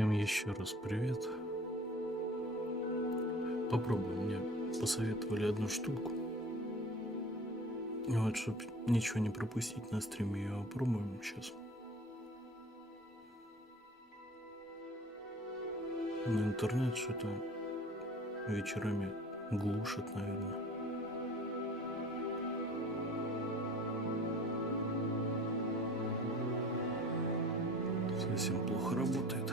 Всем еще раз привет. Попробуем, мне посоветовали одну штуку. И вот, чтобы ничего не пропустить на стриме, ее попробуем сейчас. На интернет что-то вечерами глушит, наверное. Совсем плохо работает.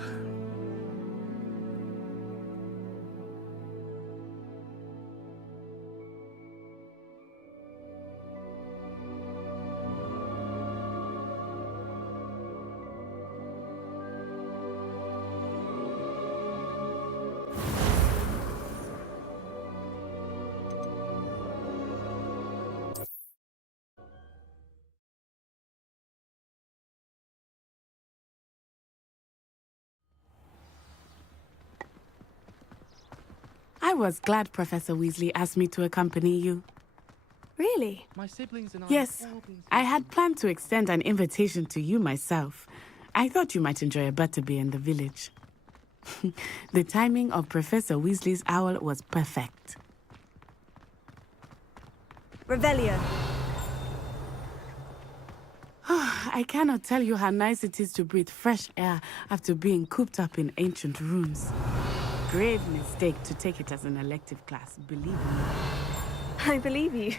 I was glad Professor Weasley asked me to accompany you. Really? My siblings and I Yes, have all been I had planned to extend an invitation to you myself. I thought you might enjoy a butterbeer in the village. The timing of Professor Weasley's owl was perfect. Revelio. I cannot tell you how nice it is to breathe fresh air after being cooped up in ancient rooms. Grave mistake to take it as an elective class, believe me. I believe you.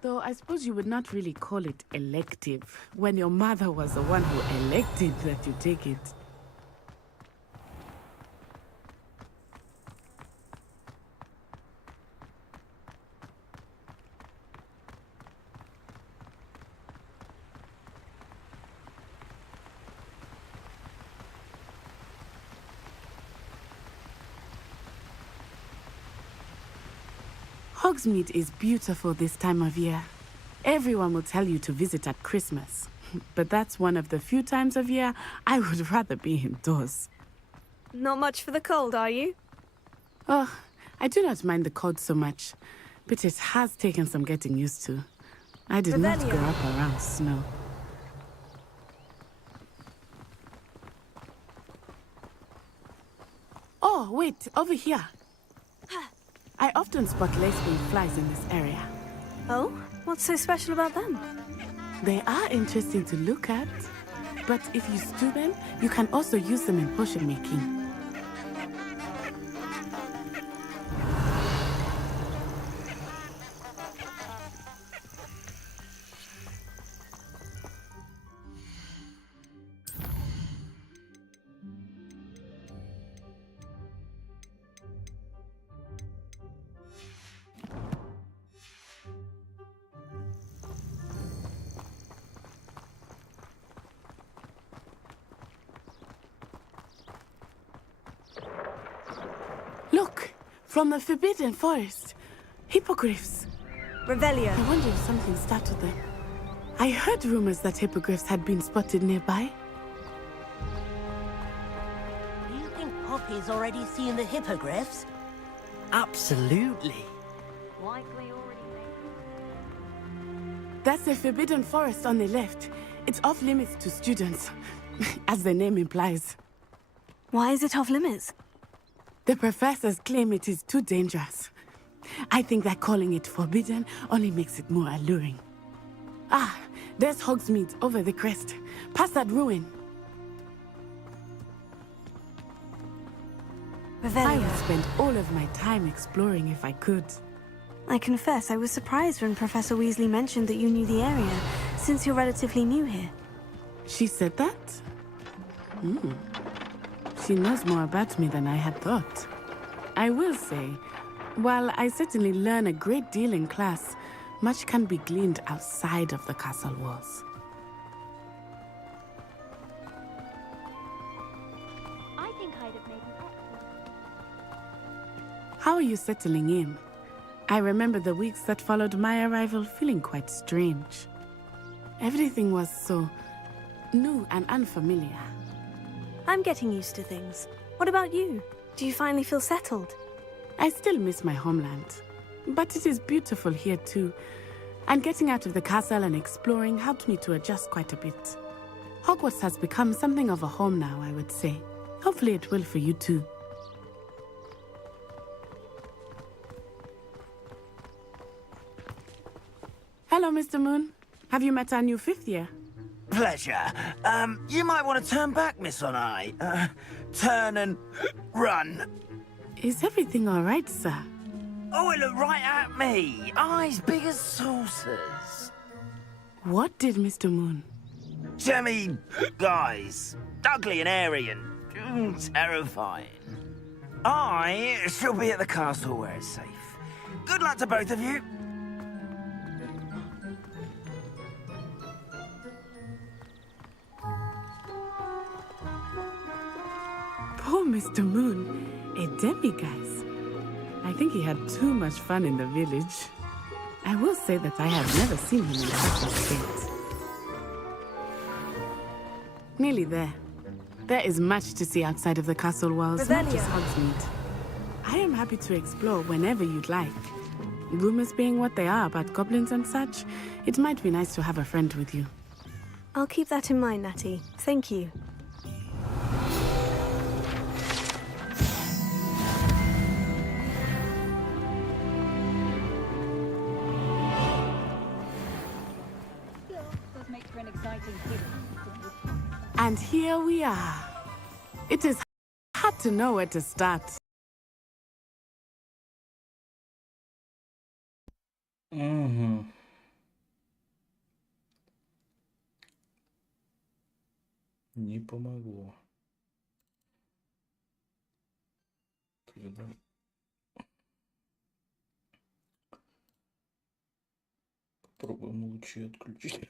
Though I suppose you would not really call it elective when your mother was the one who elected that you take it. Hogsmeade is beautiful this time of year. Everyone will tell you to visit at Christmas. But that's one of the few times of year I would rather be indoors. Not much for the cold, are you? Oh, I do not mind the cold so much, but it has taken some getting used to. I did not Revelio. grow up around snow. Oh, wait, over here. I often spot lacewing flies in this area. Oh? What's so special about them? They are interesting to look at, but if you stew them, you can also use them in potion making. Look, from the Forbidden Forest. Hippogriffs. Revelio. I wonder if something startled them. I heard rumors that hippogriffs had been spotted nearby. Do you think Poppy's already seen the hippogriffs? Absolutely. Likely already That's the Forbidden Forest on the left. It's off limits to students, as the name implies. Why is it off limits? The professors claim it is too dangerous. I think that calling it forbidden only makes it more alluring. Ah, there's Hogsmeade over the crest. Past that ruin. I Revelio. would spend all of my time exploring if I could. I confess I was surprised when Professor Weasley mentioned that you knew the area, since you're relatively new here. She said that? She knows more about me than I had thought. I will say, while I certainly learn a great deal in class, much can be gleaned outside of the castle walls. I think I'd have made an excellent. How are you settling in? I remember the weeks that followed my arrival feeling quite strange. Everything was so new and unfamiliar. I'm getting used to things. What about you? Do you finally feel settled? I still miss my homeland, but it is beautiful here too. And getting out of the castle and exploring helped me to adjust quite a bit. Hogwarts has become something of a home now, I would say. Hopefully it will for you too. Hello, Mr. Moon. Have you met our new fifth year? Pleasure. You might want to turn back, Miss Onai. Turn and run. Is everything all right, sir? Oh, it looked right at me. Eyes big as saucers. What did Mr. Moon? Jemmy guys. Ugly and airy and terrifying. I shall be at the castle where it's safe. Good luck to both of you. Poor Mr. Moon, a demiguise. I think he had too much fun in the village. I will say that I have never seen him in such a state. Nearly there. There is much to see outside of the castle walls, not just Hogsmeade. I am happy to explore whenever you'd like. Rumors being what they are about goblins and such, it might be nice to have a friend with you. I'll keep that in mind, Natty. Thank you. Does make for an exciting hidden. And here we are. It is hard to know where to start. Угу. Не помогло. Тогда попробуем лучи отключить.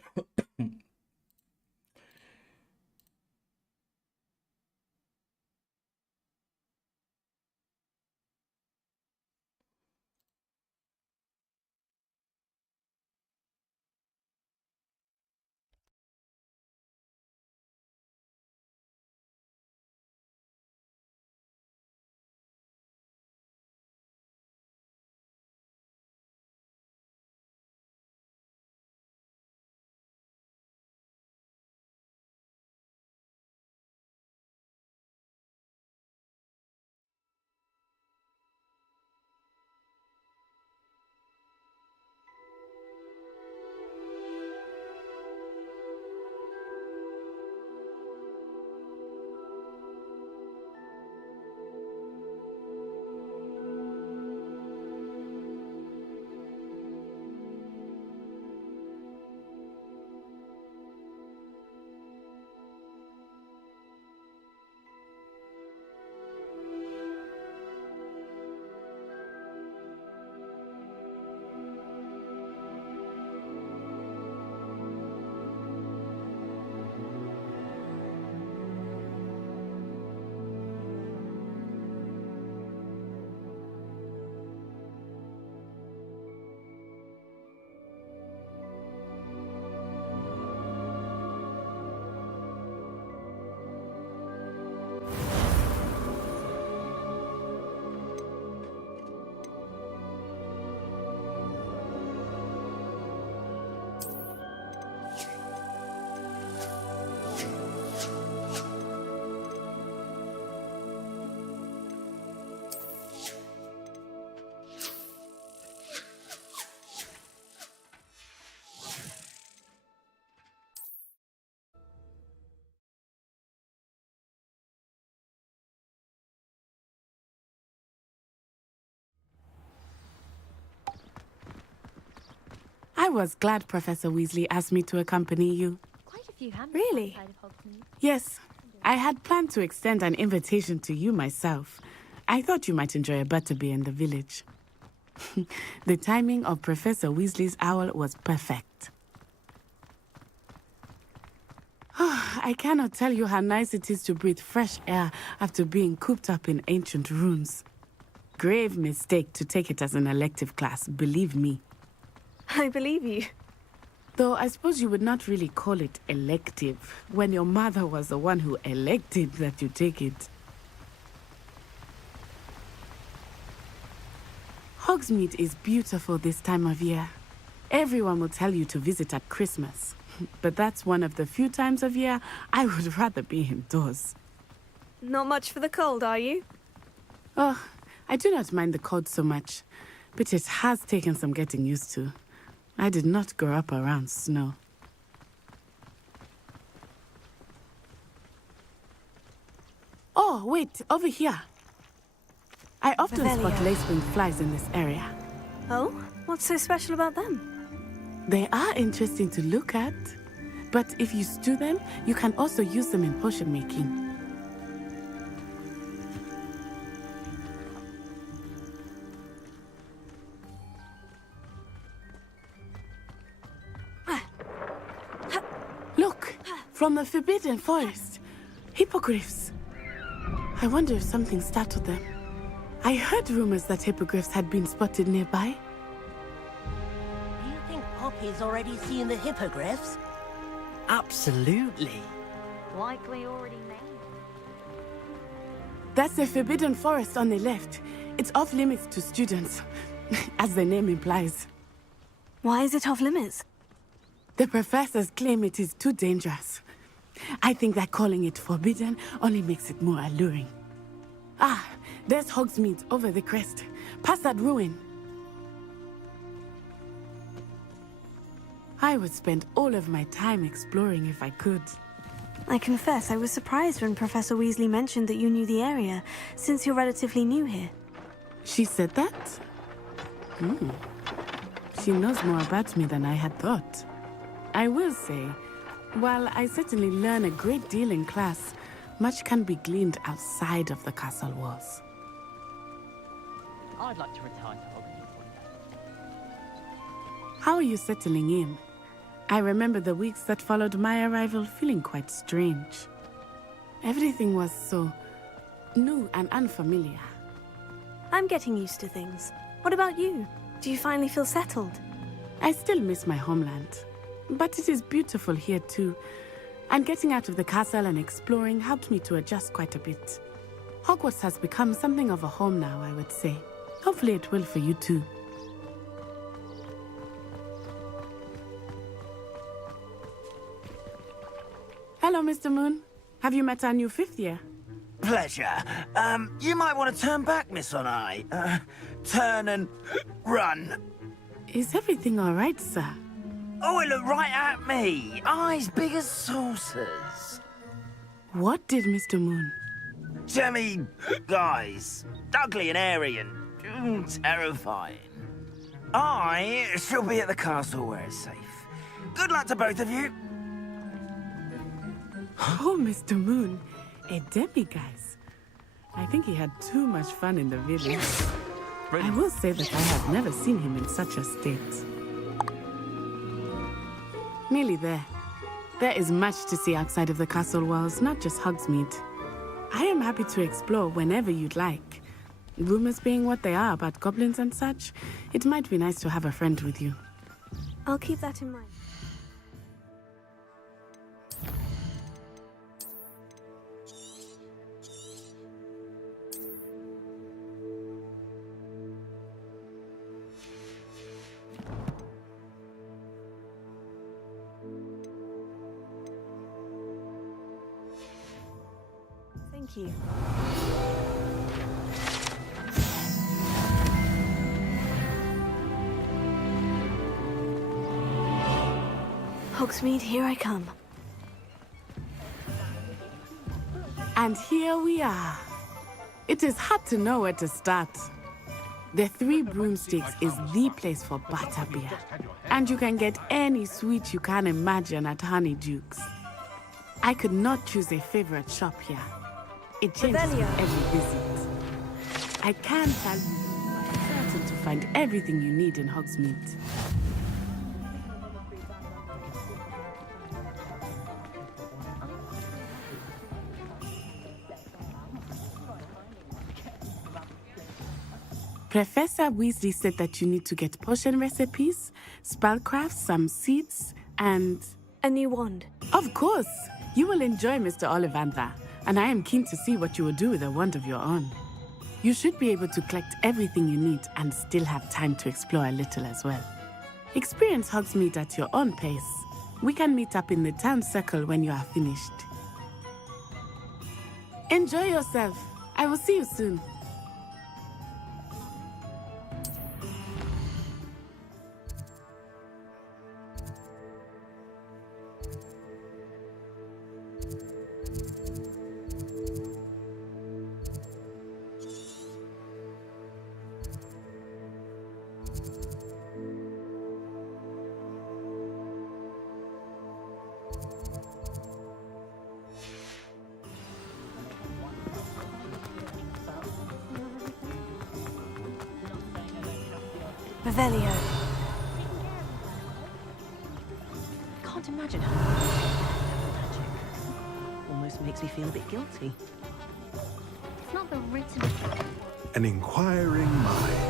I was glad Professor Weasley asked me to accompany you. Quite a few hamlets Really? outside of Hogsmeade. Yes, I had planned to extend an invitation to you myself. I thought you might enjoy a butterbeer in the village. The timing of Professor Weasley's owl was perfect. I cannot tell you how nice it is to breathe fresh air after being cooped up in ancient ruins. Grave mistake to take it as an elective class, believe me. I believe you. Though I suppose you would not really call it elective when your mother was the one who elected that you take it. Hogsmeade is beautiful this time of year. Everyone will tell you to visit at Christmas, but that's one of the few times of year I would rather be indoors. Not much for the cold, are you? Oh, I do not mind the cold so much, but it has taken some getting used to. I did not grow up around snow. Oh, wait, over here. I often spot Revelio. lace-winged flies in this area. Oh? What's so special about them? They are interesting to look at, but if you stew them, you can also use them in potion making. Look, from the Forbidden Forest, hippogriffs. I wonder if something startled them. I heard rumors that hippogriffs had been spotted nearby. Do you think Poppy's already seen the hippogriffs? Absolutely. Likely already made. That's the Forbidden Forest on the left. It's off limits to students, as the name implies. Why is it off limits? The professors claim it is too dangerous. I think that calling it forbidden only makes it more alluring. Ah, there's Hogsmeade over the crest, past that ruin. I would spend all of my time exploring if I could. I confess I was surprised when Professor Weasley mentioned that you knew the area, since you're relatively new here. She said that? She knows more about me than I had thought. I will say, while I certainly learn a great deal in class, much can be gleaned outside of the castle walls. I'd like to retire to Hogwarts one day. How are you settling in? I remember the weeks that followed my arrival feeling quite strange. Everything was so new and unfamiliar. I'm getting used to things. What about you? Do you finally feel settled? I still miss my homeland, but it is beautiful here too. And getting out of the castle and exploring helped me to adjust quite a bit. Hogwarts has become something of a home now, I would say. Hopefully it will for you too. Hello, Mr. Moon. Have you met our new fifth year? Pleasure. You might want to turn back, Miss Onai. Turn and run. Is everything all right, sir? Oh, it looked right at me. Eyes big as saucers. What did Mr. Moon? Jemmy guys. Ugly and airy and terrifying. I shall be at the castle where it's safe. Good luck to both of you. Oh, Mr. Moon, a demiguise. I think he had too much fun in the village. I will say that I have never seen him in such a state. Nearly there. There is much to see outside of the castle walls, not just Hogsmeade. I am happy to explore whenever you'd like. Rumors being what they are about goblins and such, it might be nice to have a friend with you. I'll keep that in mind. Thank you. Hogsmeade, here I come. And here we are. It is hard to know where to start. The Three Broomsticks is the place for butterbeer. And you can get any sweet you can imagine at Honeydukes. I could not choose a favorite shop here. It changes with Revelio. every visit. I can tell you, you are certain to find everything you need in Hogsmeade. Professor Weasley said that you need to get potion recipes, spellcrafts, some seeds, and... A new wand. Of course! You will enjoy Mr. Ollivander, and I am keen to see what you will do with a wand of your own. You should be able to collect everything you need and still have time to explore a little as well. Experience Hogsmeade at your own pace. We can meet up in the town circle when you are finished. Enjoy yourself. I will see you soon. Revelio. Can't imagine how magic. Almost makes me feel a bit guilty. It's not the written. An inquiring mind.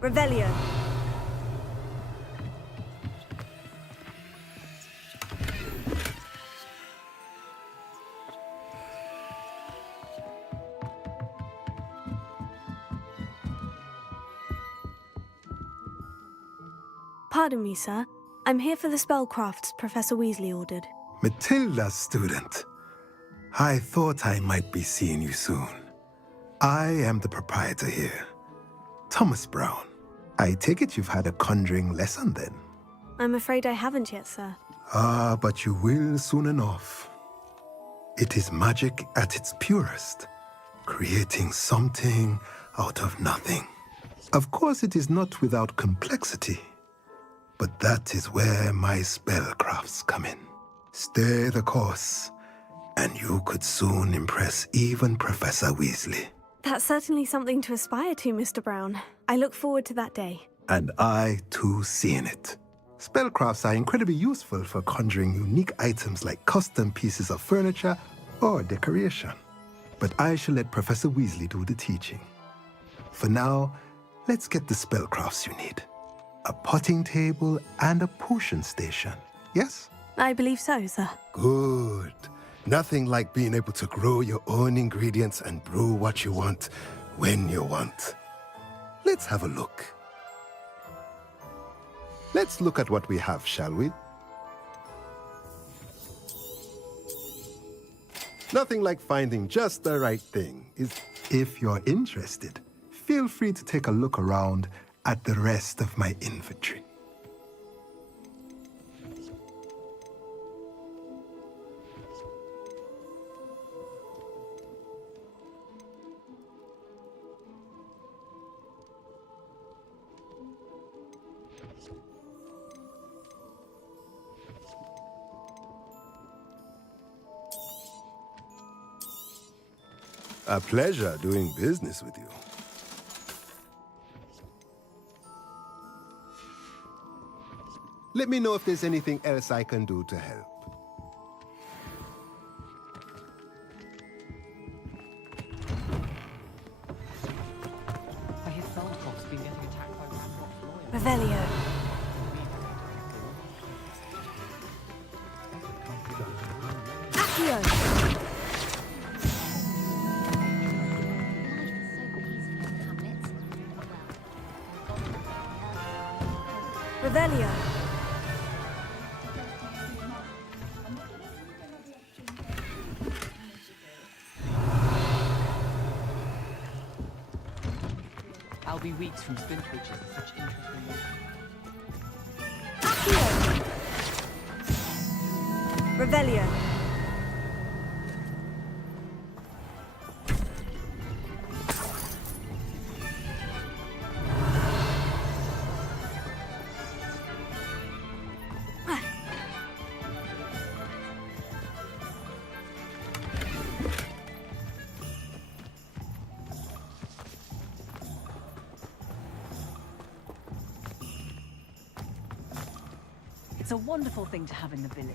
Revelio. Pardon me, sir. I'm here for the spellcrafts Professor Weasley ordered. Matilda, student. I thought I might be seeing you soon. I am the proprietor here, Thomas Brown. I take it you've had a conjuring lesson then? I'm afraid I haven't yet, sir. Ah, but you will soon enough. It is magic at its purest, creating something out of nothing. Of course, it is not without complexity, but that is where my spellcrafts come in. Stay the course, and you could soon impress even Professor Weasley. That's certainly something to aspire to, Mr. Brown. I look forward to that day. And I, too, seeing it. Spellcrafts are incredibly useful for conjuring unique items like custom pieces of furniture or decoration. But I shall let Professor Weasley do the teaching. For now, let's get the spellcrafts you need. A potting table and a potion station, yes? I believe so, sir. Good. Nothing like being able to grow your own ingredients and brew what you want when you want. Let's have a look. Let's look at what we have, shall we? Nothing like finding just the right thing is... If you're interested, feel free to take a look around at the rest of my inventory. A pleasure doing business with you. Let me know if there's anything else I can do to help. I hear Feldhoff's been getting attacked by Randolph lawyers. Revelio. Accio. Revelio. I'll be weeks from Spinbridge is such interesting news. Accio. Revelio. It's a wonderful thing to have in the village.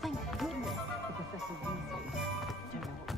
Thank goodness for Professor Weasley. Don't know what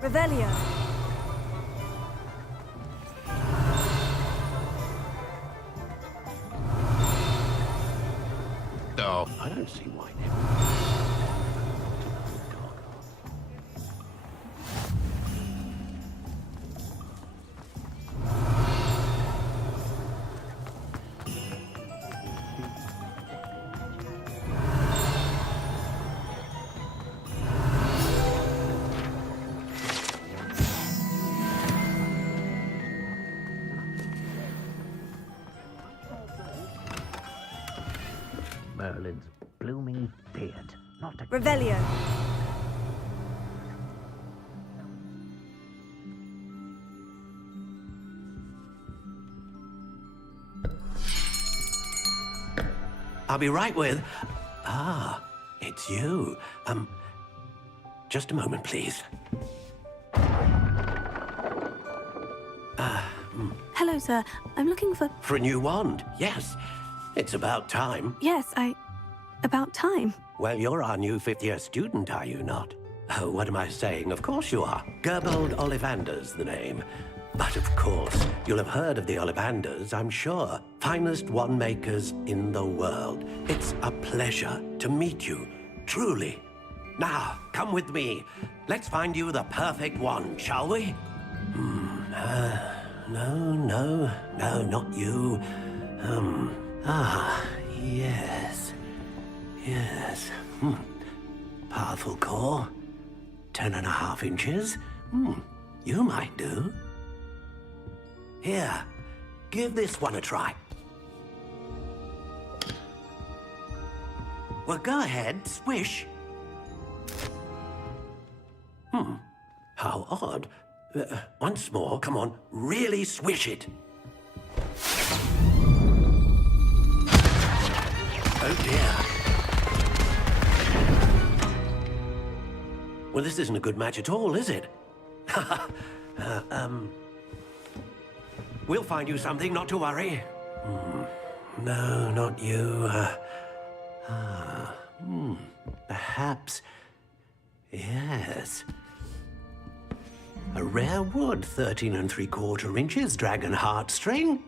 Revelio. Oh. I don't see why Merlin's blooming beard. Not a Revelio. I'll be right with... Ah, it's you. Just a moment, please. Hello, sir. I'm looking for... For a new wand, yes. It's about time. Yes, about time. Well, you're our new fifth-year student, are you not? Oh, what am I saying? Of course you are. Gerbold Ollivander's the name. But of course, you'll have heard of the Ollivanders, I'm sure. Finest wand makers in the world. It's a pleasure to meet you, truly. Now, come with me. Let's find you the perfect wand, shall we? No, not you. Yes. Powerful core. 10.5 inches. You might do. Here, give this one a try. Well, go ahead, swish. How odd. Once more, come on, really swish it. Oh dear. Well, this isn't a good match at all, is it? We'll find you something, not to worry. No, not you. Perhaps... Yes. A rare wood, 13 3/4 inches, dragon heartstring.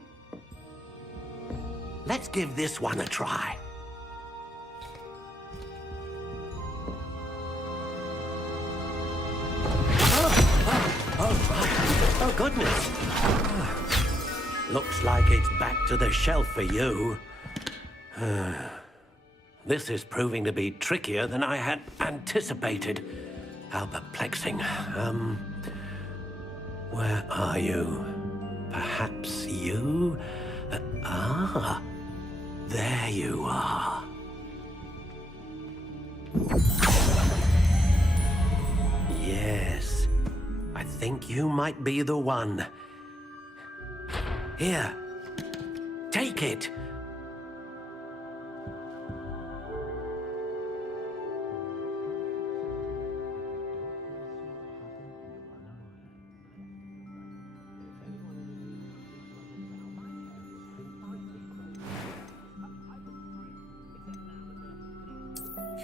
Let's give this one a try. Oh, goodness. Looks like it's back to the shelf for you. This is proving to be trickier than I had anticipated. How perplexing. Where are you? Perhaps you? There you are. Yes, I think you might be the one. Here, take it.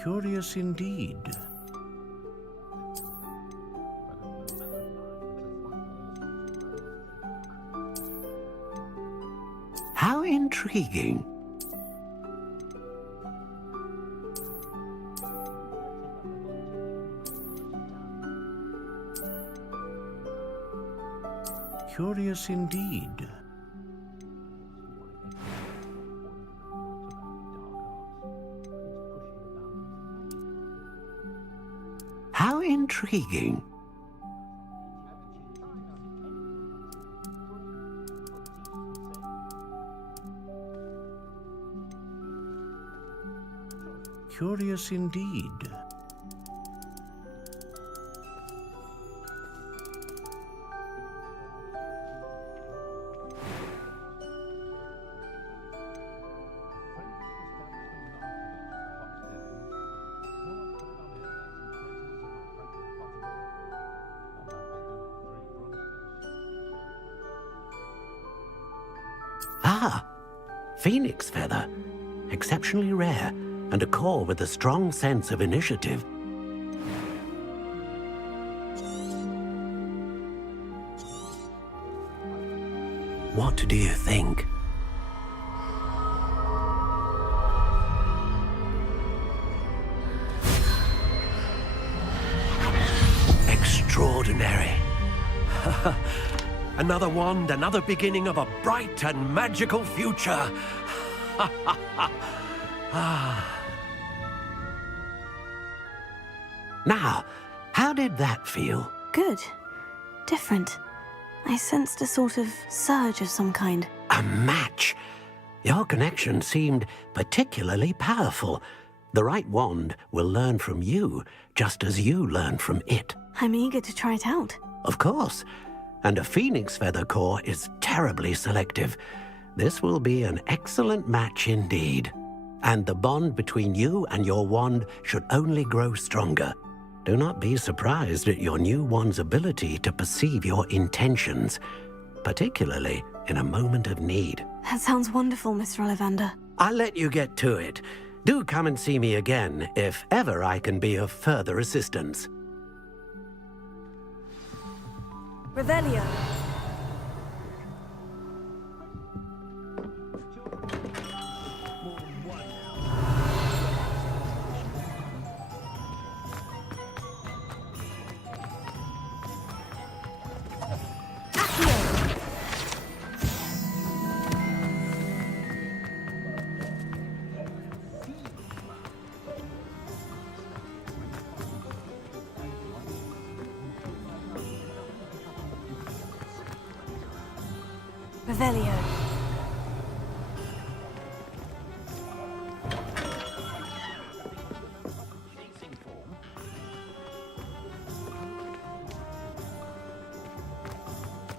Curious indeed. How intriguing. Curious indeed. How intriguing. Curious indeed. Phoenix feather. Exceptionally rare, and a core with a strong sense of initiative. What do you think? Extraordinary. Another wand, another beginning of a bright and magical future. Now, how did that feel? Good. Different. I sensed a sort of surge of some kind. A match? Your connection seemed particularly powerful. The right wand will learn from you, just as you learn from it. I'm eager to try it out. Of course. And a phoenix feather core is terribly selective. This will be an excellent match indeed. And the bond between you and your wand should only grow stronger. Do not be surprised at your new wand's ability to perceive your intentions, particularly in a moment of need. That sounds wonderful, Mr. Ollivander. I'll let you get to it. Do come and see me again if ever I can be of further assistance. Revelio. Revelio.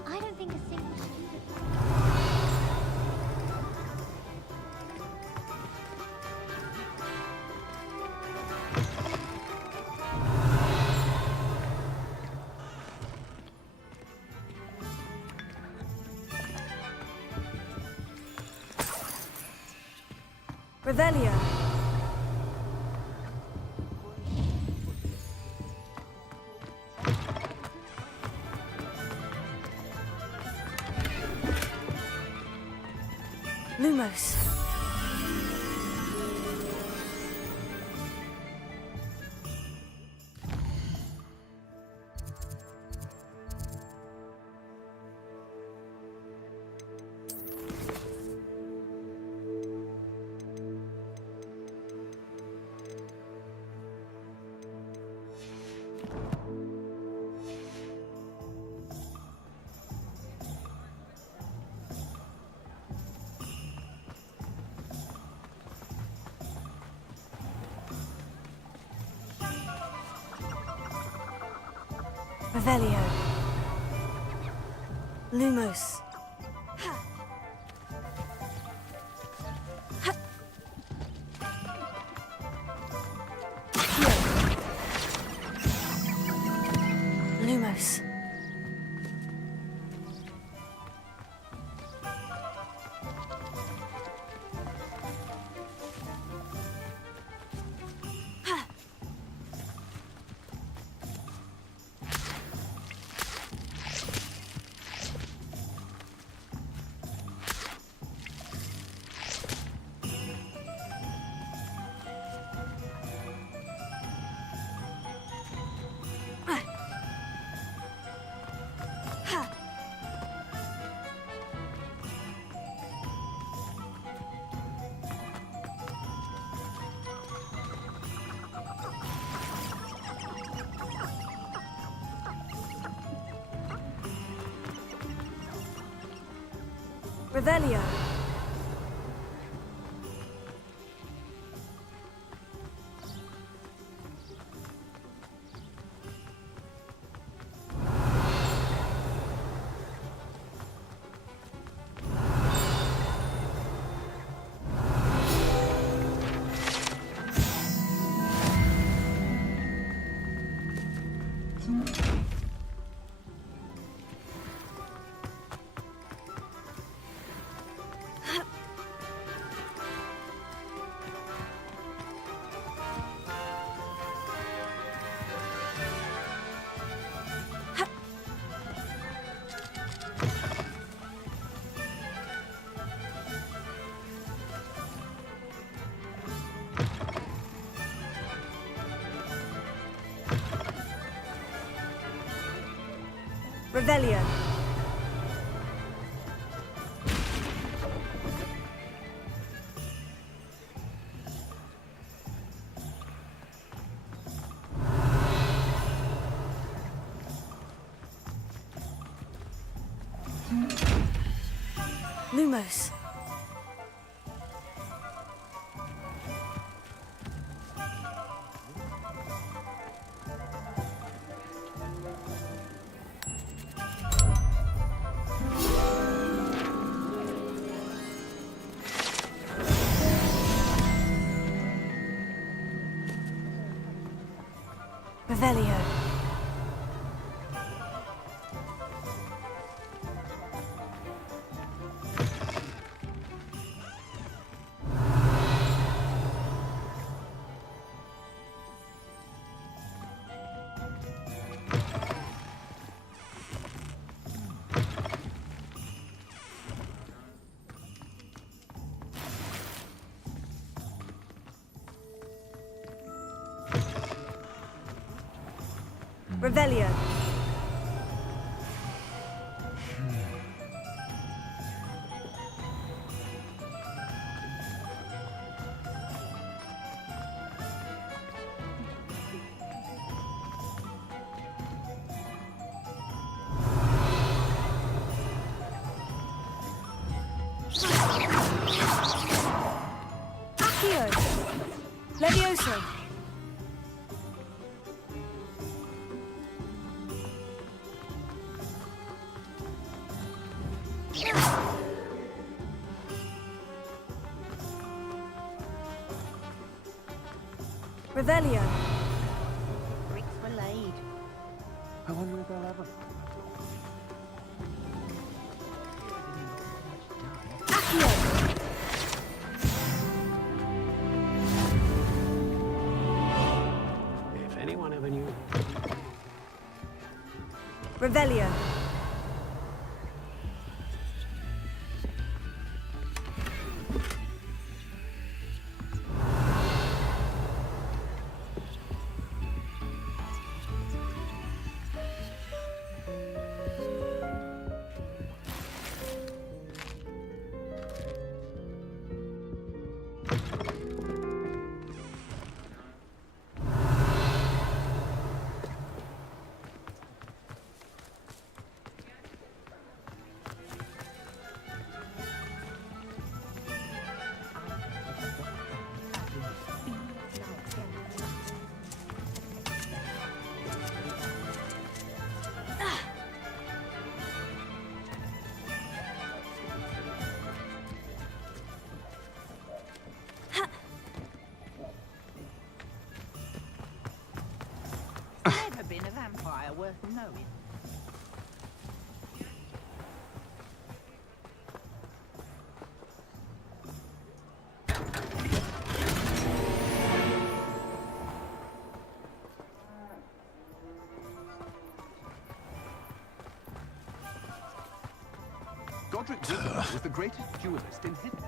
I don't think a single student. Revelio. Lumos. Revelio. Lumos. Lumos. Revelio. Revelio. Lumos. Revelio. Revelio. Accio. Levioso. Revelio. Bricks were laid. I wonder if they'll ever. Accio. If anyone ever knew. Revelio. Never been a vampire worth knowing. Godric Gryffindor was the greatest duelist in history.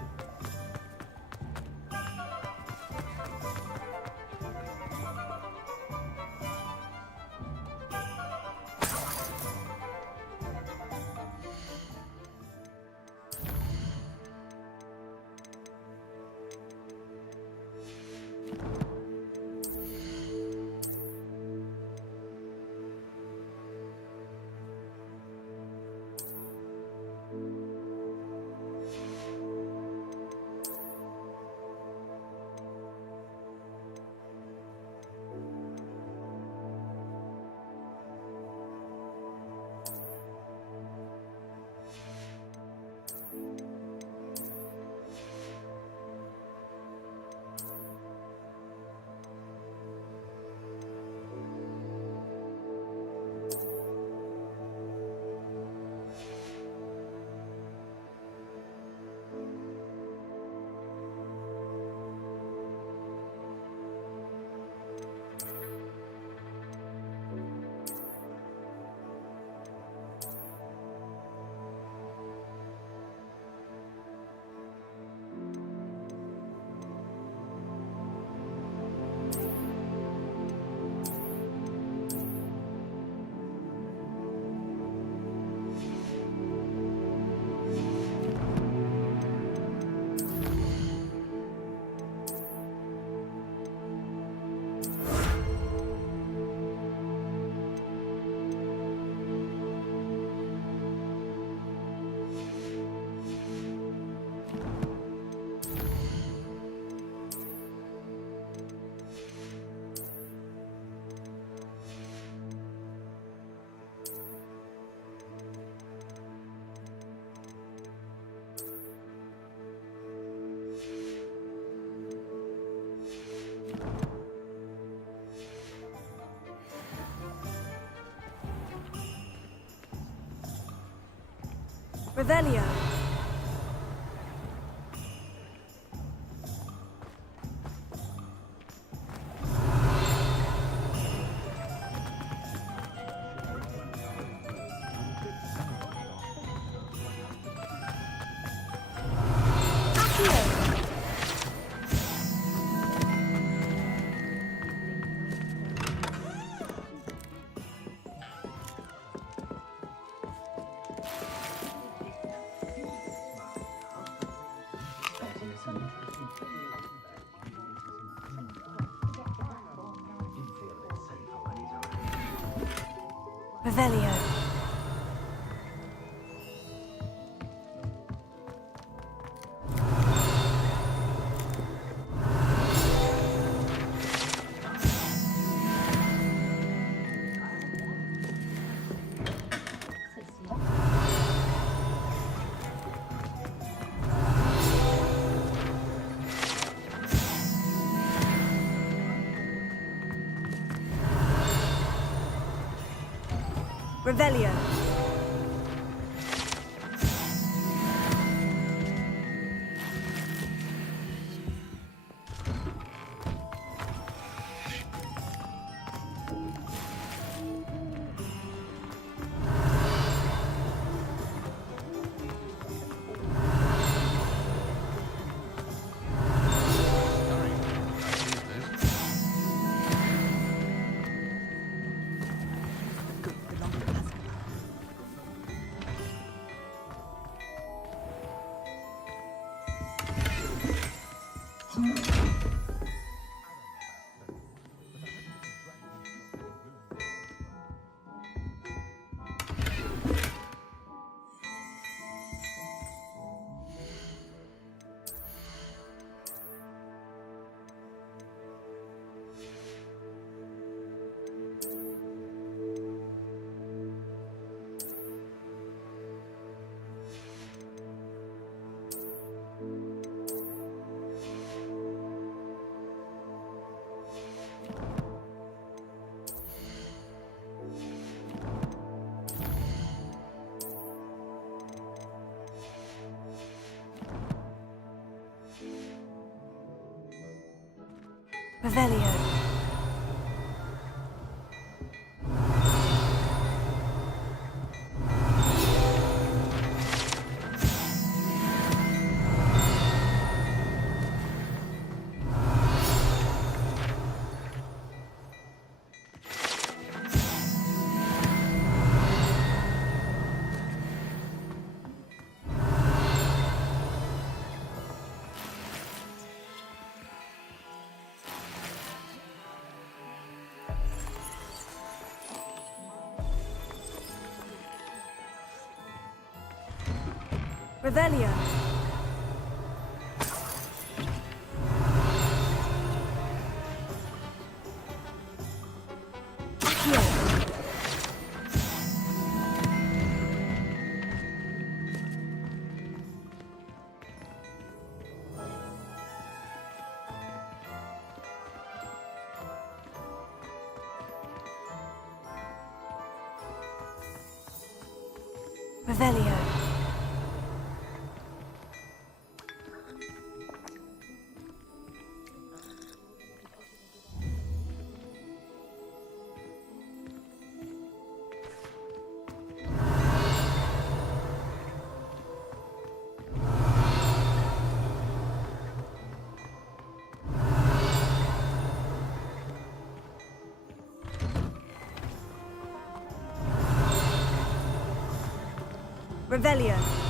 Revelio. Revelio. Revelio. Revelio. Revelio. Revelio. Revelio.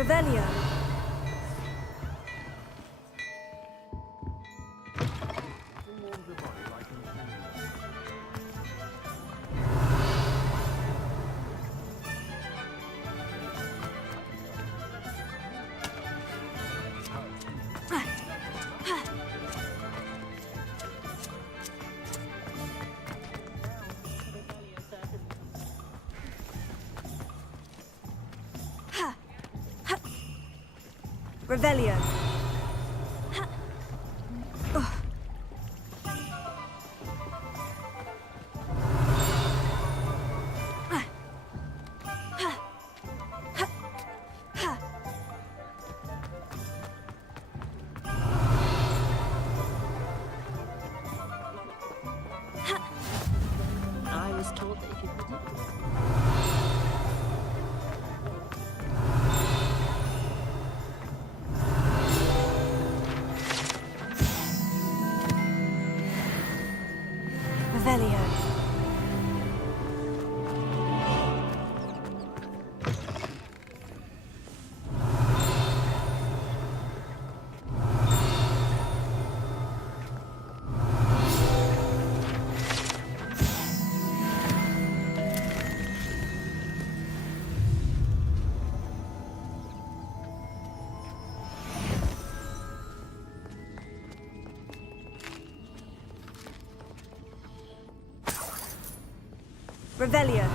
Revelio. Revelio. I was taught that if you put it... Revelio. Revelio.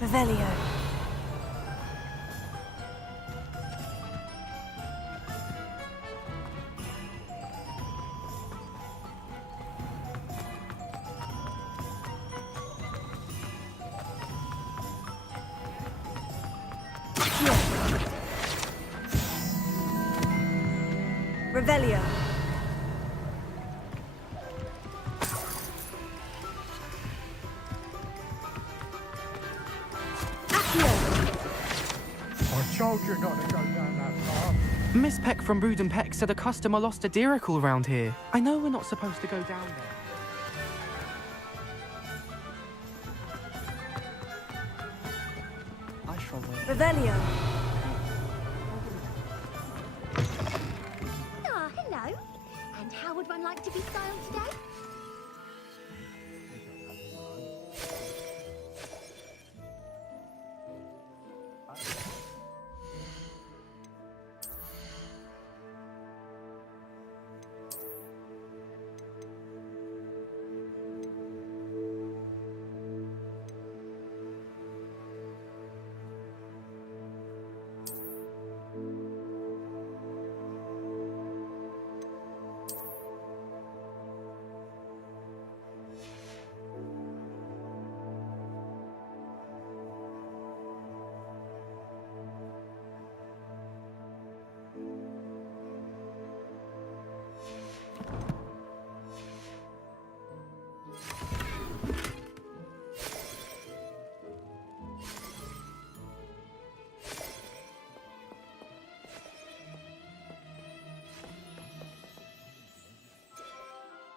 Revelio. Revelio. Miss Peck from Brood and Peck said a customer lost a diricle around here. I know we're not supposed to go down there. I shall wait. Revelio. Ah, hello. And how would one like to be styled today?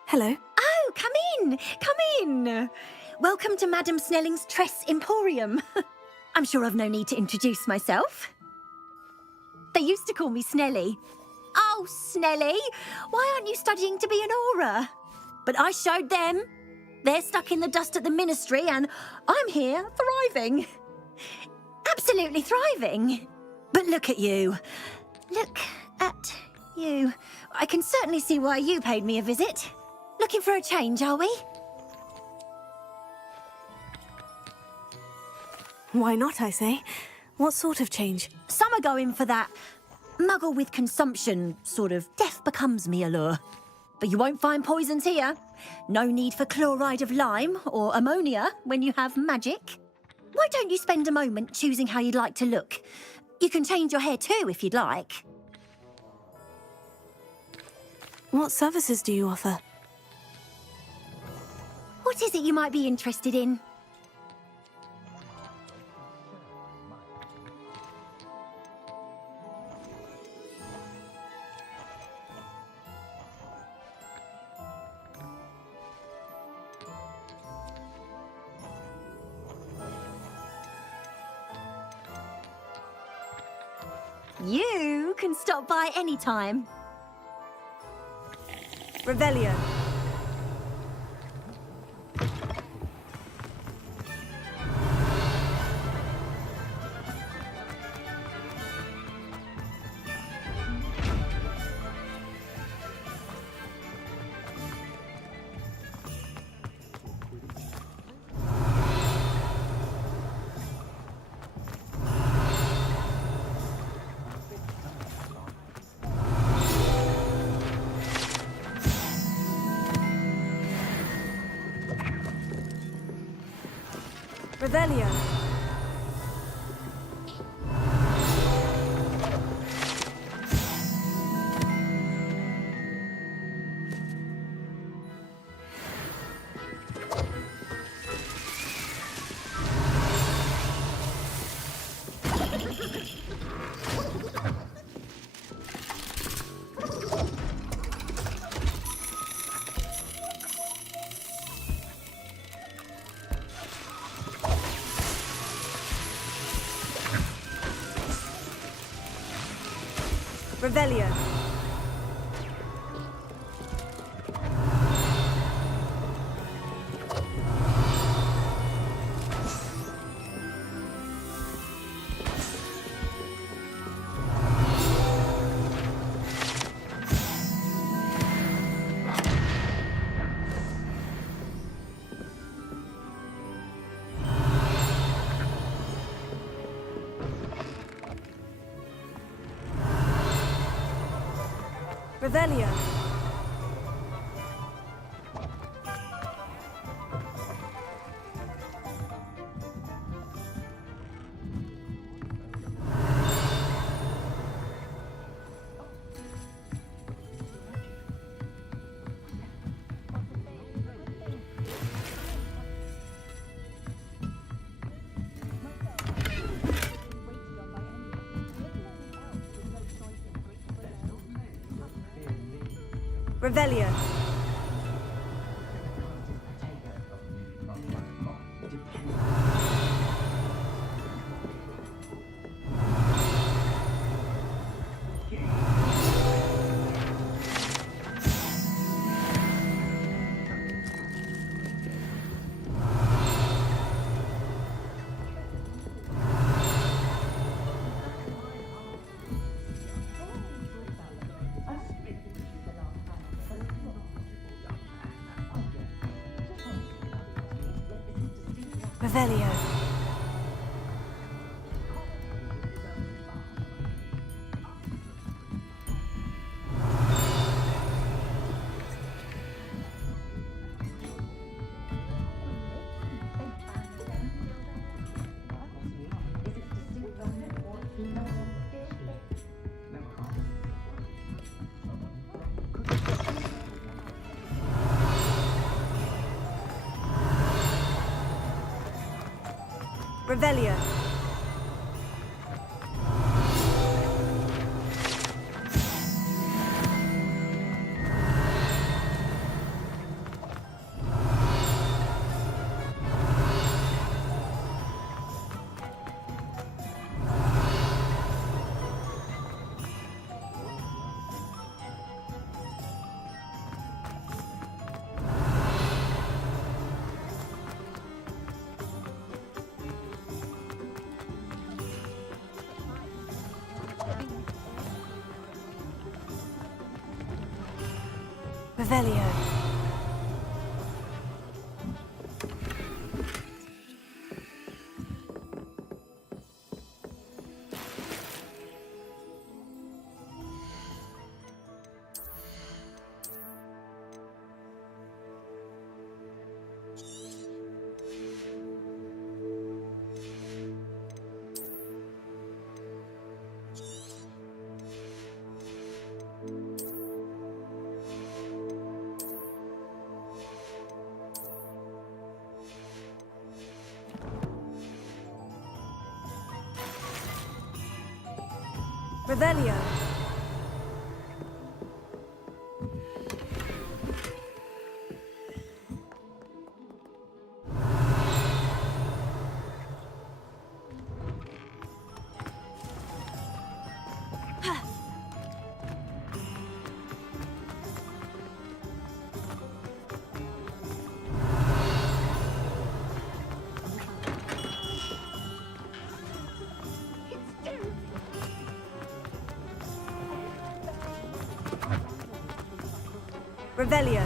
Hello. Oh, come in! Come in! Welcome to Madame Snelling's Tress Emporium. I'm sure I've no need to introduce myself. They used to call me Snelly. Oh, Snelly, why aren't you studying to be an aura? But I showed them. They're stuck in the dust at the ministry and I'm here thriving. Absolutely thriving. But look at you. Look at you. I can certainly see why you paid me a visit. Looking for a change, are we? Why not, I say? What sort of change? Some are going for that muggle with consumption, sort of death becomes me allure. But you won't find poisons here. No need for chloride of lime or ammonia when you have magic. Why don't you spend a moment choosing how you'd like to look? You can change your hair too if you'd like. What services do you offer? What is it you might be interested in? You can stop by anytime. Revelio. Revelio. Revelio. Revelio. Revelio. Revelio. Revelio. Revelio. Revelio. Revelio.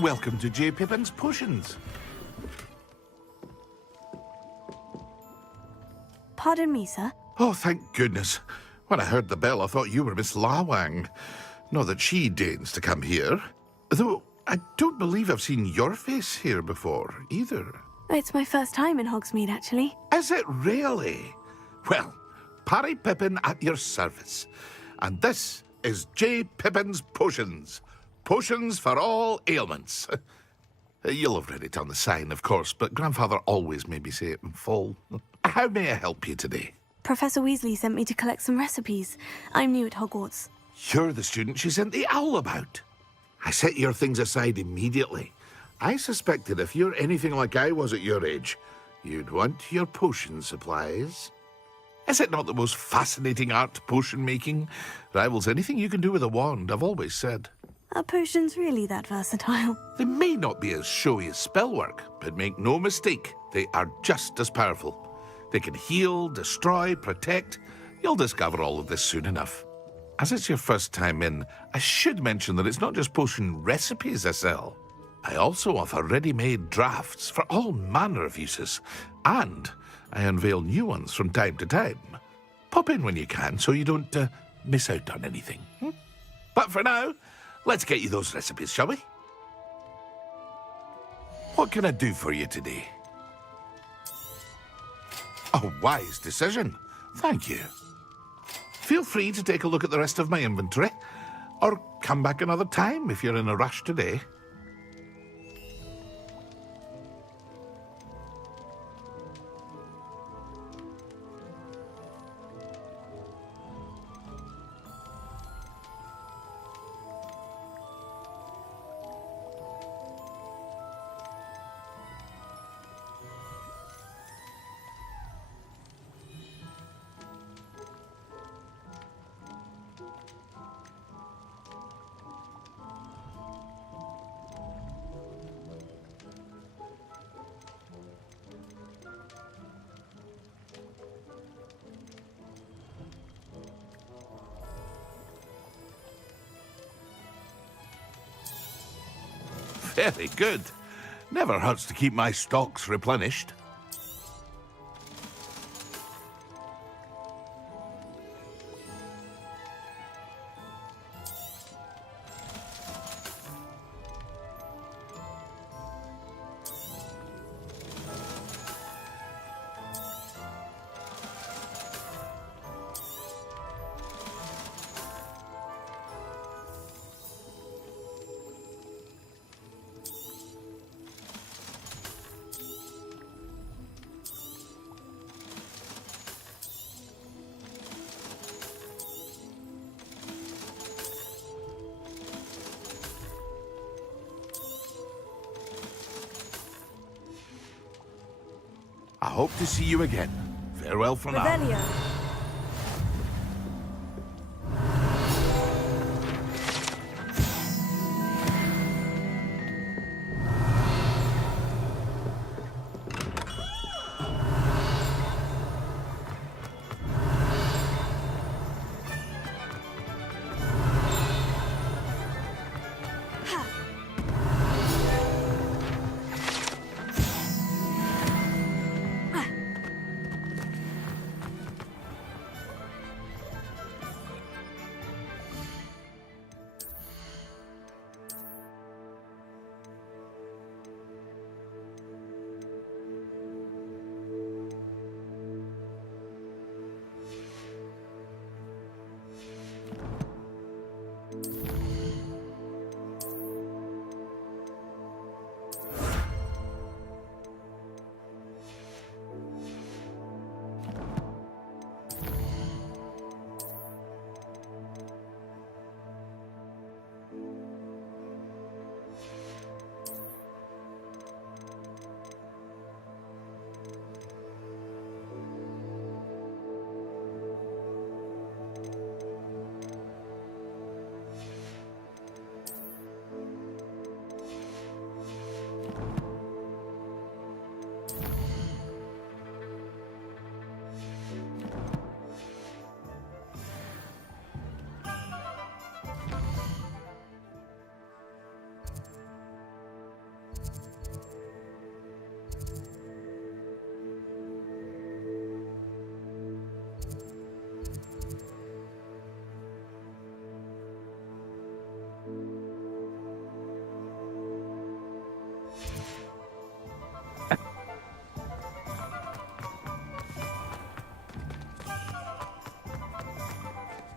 Welcome to J. Pippin's Potions. Pardon me, sir. Oh, thank goodness. When I heard the bell, I thought you were Miss Lawang. Not that she deigns to come here. Though, I don't believe I've seen your face here before, either. It's my first time in Hogsmeade, actually. Is it really? Well, Parry Pippin at your service. And this is J. Pippin's Potions. Potions for all ailments. You'll have read it on the sign, of course, but Grandfather always made me say it in full. How may I help you today? Professor Weasley sent me to collect some recipes. I'm new at Hogwarts. You're the student she sent the owl about. I set your things aside immediately. I suspected if you're anything like I was at your age, you'd want your potion supplies. Is it not the most fascinating art, potion making? Rivals anything you can do with a wand, I've always said. Are potions really that versatile? They may not be as showy as spellwork, but make no mistake, they are just as powerful. They can heal, destroy, protect. You'll discover all of this soon enough. As it's your first time in, I should mention that it's not just potion recipes I sell. I also offer ready-made drafts for all manner of uses, and I unveil new ones from time to time. Pop in when you can so you don't miss out on anything. But for now, let's get you those recipes, shall we? What can I do for you today? A wise decision. Thank you. Feel free to take a look at the rest of my inventory, or come back another time if you're in a rush today. Very good. Never hurts to keep my stocks replenished. I hope to see you again. Farewell for now. Revelio.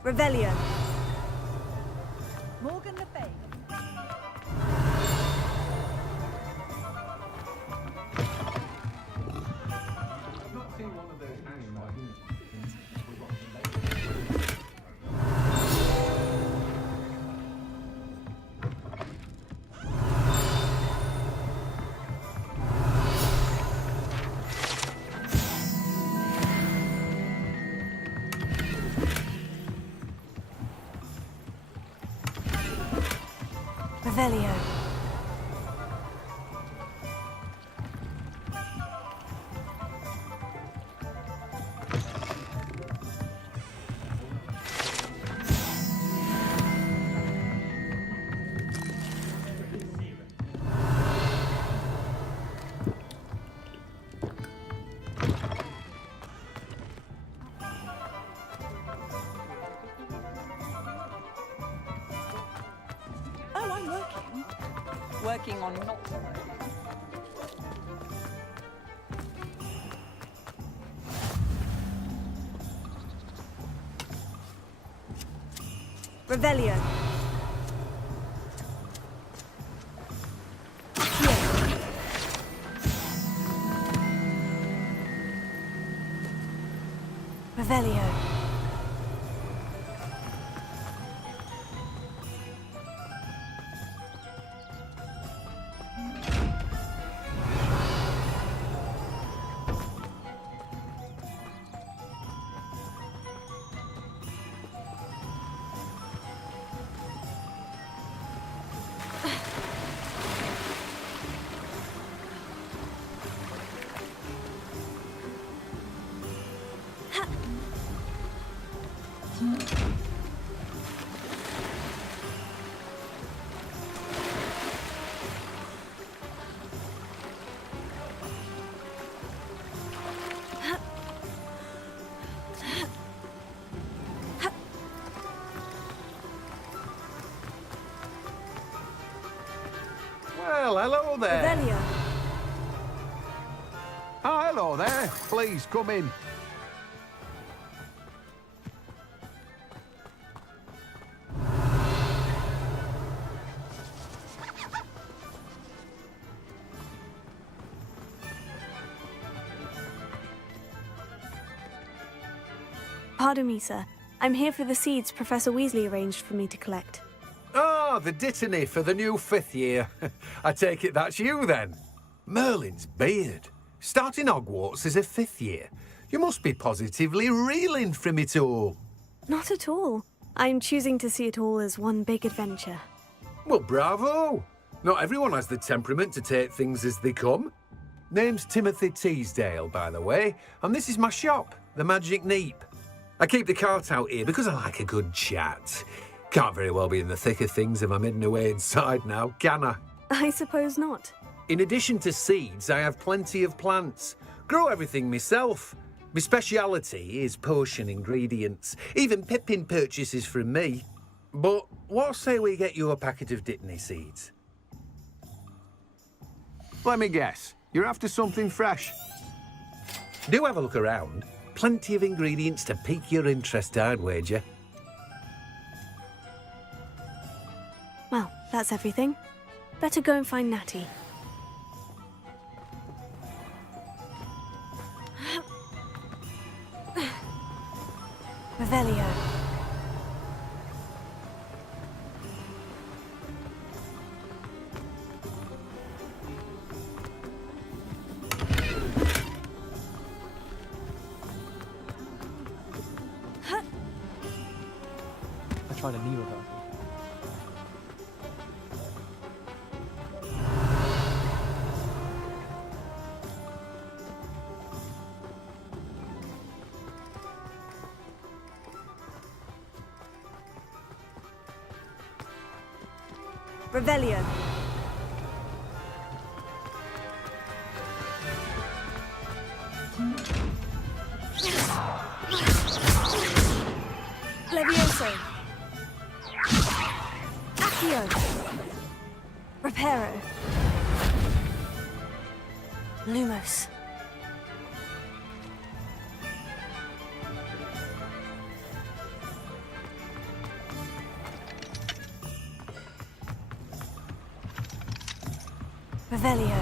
Revelio. Morgan Le Fay. Revelio. Oh, I'm working. Working on not working. Revelio. Revelio. Well, hello there. Revelio. Oh, hello there. Please, come in. Pardon me, sir. I'm here for the seeds Professor Weasley arranged for me to collect. Ah, the dittany for the new 5th year. I take it that's you, then. Merlin's beard. Starting Hogwarts as a 5th year. You must be positively reeling from it all. Not at all. I'm choosing to see it all as one big adventure. Well, bravo. Not everyone has the temperament to take things as they come. Name's Timothy Teasdale, by the way, and this is my shop, the Magic Neep. I keep the cart out here because I like a good chat. Can't very well be in the thick of things if I'm hidden away inside now, can I? I suppose not. In addition to seeds, I have plenty of plants. Grow everything myself. My speciality is potion ingredients. Even Pippin purchases from me. But what say we get you a packet of dittany seeds? Let me guess. You're after something fresh. Do have a look around. Plenty of ingredients to pique your interest, I'd wager. Well, that's everything. Better go and find Natty. Revelio. I tried a new rehearsal. Revelio. Levioso. Accio. Reparo. Lumos. Revelio.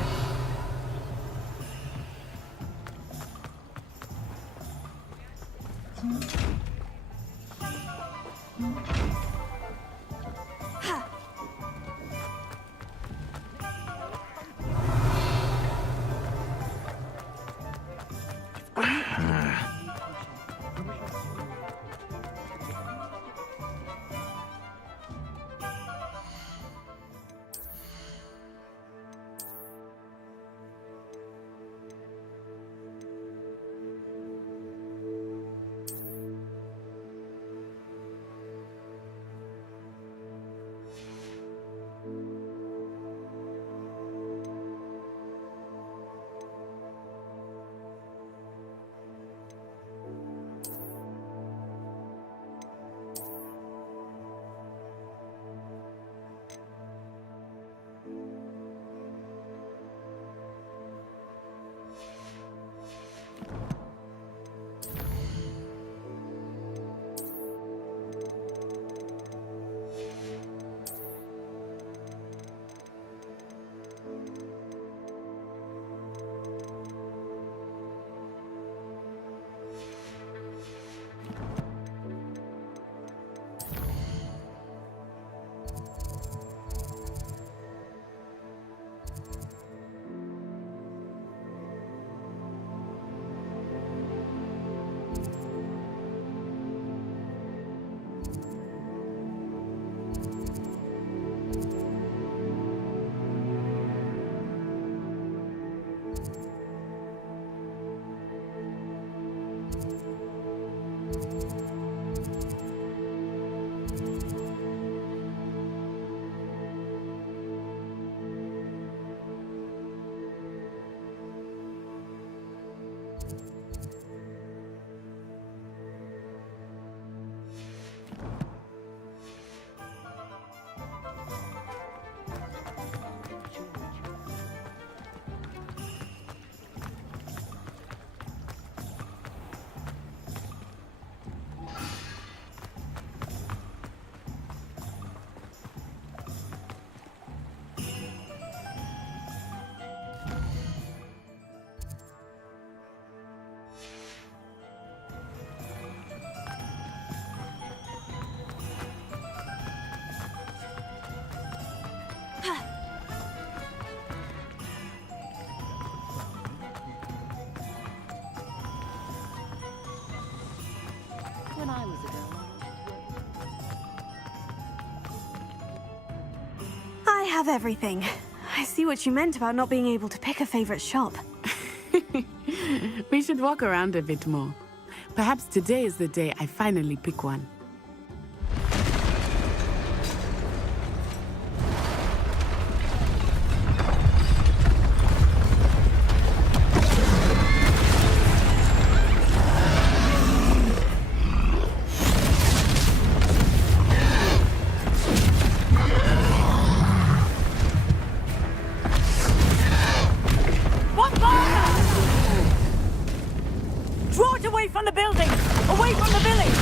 When I was a girl, I have everything. I see what you meant about not being able to pick a favorite shop. We should walk around a bit more. Perhaps today is the day I finally pick one. Draw it away from the building! Away from the village!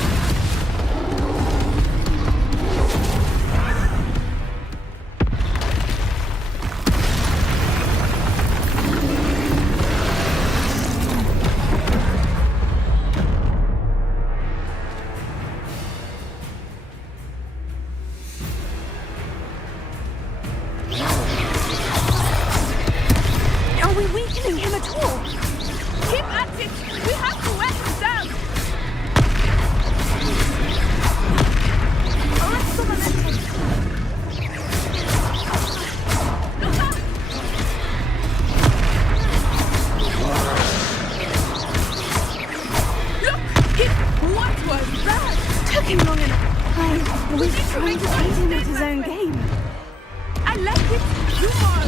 Are we weakening him at all? Keep at it! We have to wear him down! What was that? Took him long enough. I was trying to beat him at his own game. I like it. Humor.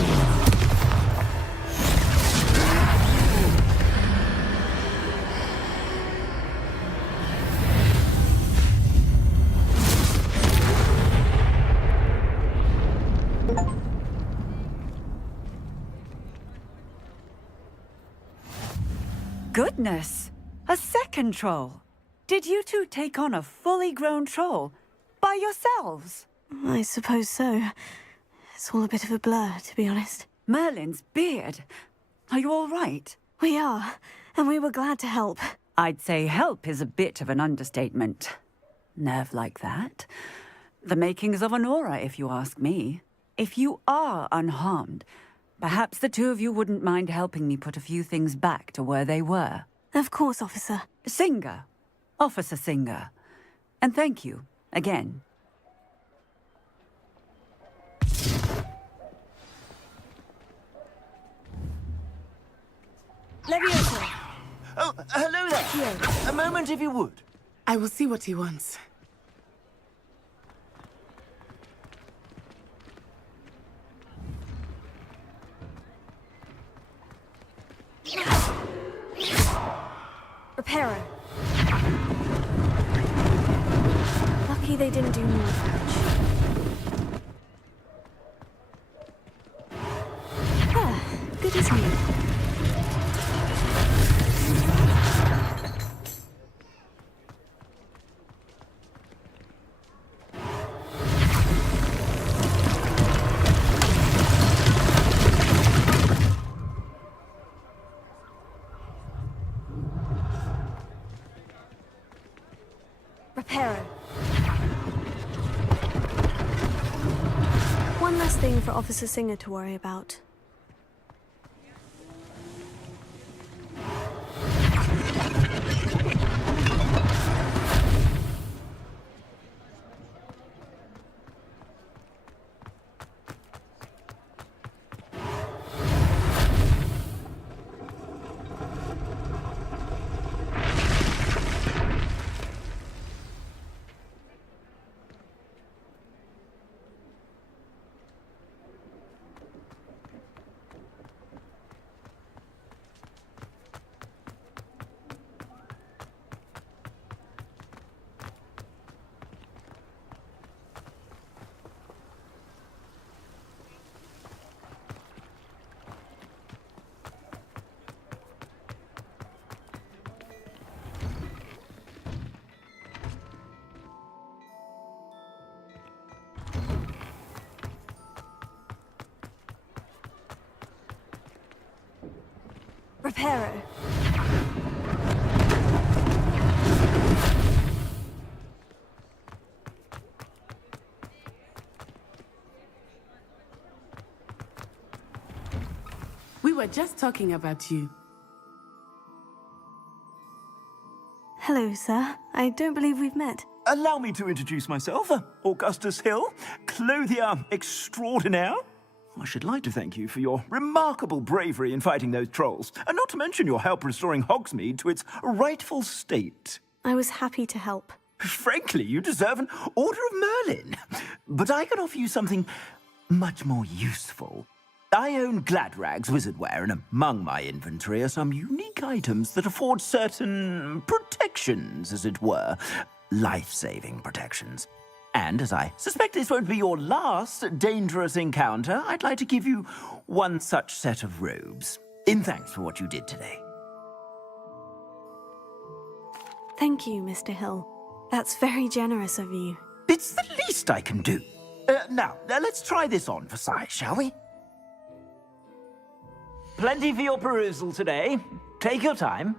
Goodness! A second troll! Did you two take on a fully grown troll by yourselves? I suppose so. It's all a bit of a blur, to be honest. Merlin's beard. Are you all right? We are, and we were glad to help. I'd say help is a bit of an understatement. Nerve like that. The makings of an aura, if you ask me. If you are unharmed, perhaps the two of you wouldn't mind helping me put a few things back to where they were. Of course, officer. Singer. Officer Singer. And thank you, again. Leviosa! Oh, hello there. A moment, if you would. I will see what he wants. Reparo. Lucky they didn't do more damage. Ah, good as new. Reparo. One last thing for Officer Singer to worry about. Reparo. We were just talking about you. Hello, sir. I don't believe we've met. Allow me to introduce myself, Augustus Hill, clothier extraordinaire. I should like to thank you for your remarkable bravery in fighting those trolls, and not to mention your help restoring Hogsmeade to its rightful state. I was happy to help. Frankly, you deserve an Order of Merlin. But I can offer you something much more useful. I own Gladrag's wizardware, and among my inventory are some unique items that afford certain protections, as it were. Life-saving protections. And as I suspect this won't be your last dangerous encounter, I'd like to give you one such set of robes, in thanks for what you did today. Thank you, Mr. Hill. That's very generous of you. It's the least I can do. Now, let's try this on for size, shall we? Plenty for your perusal today. Take your time.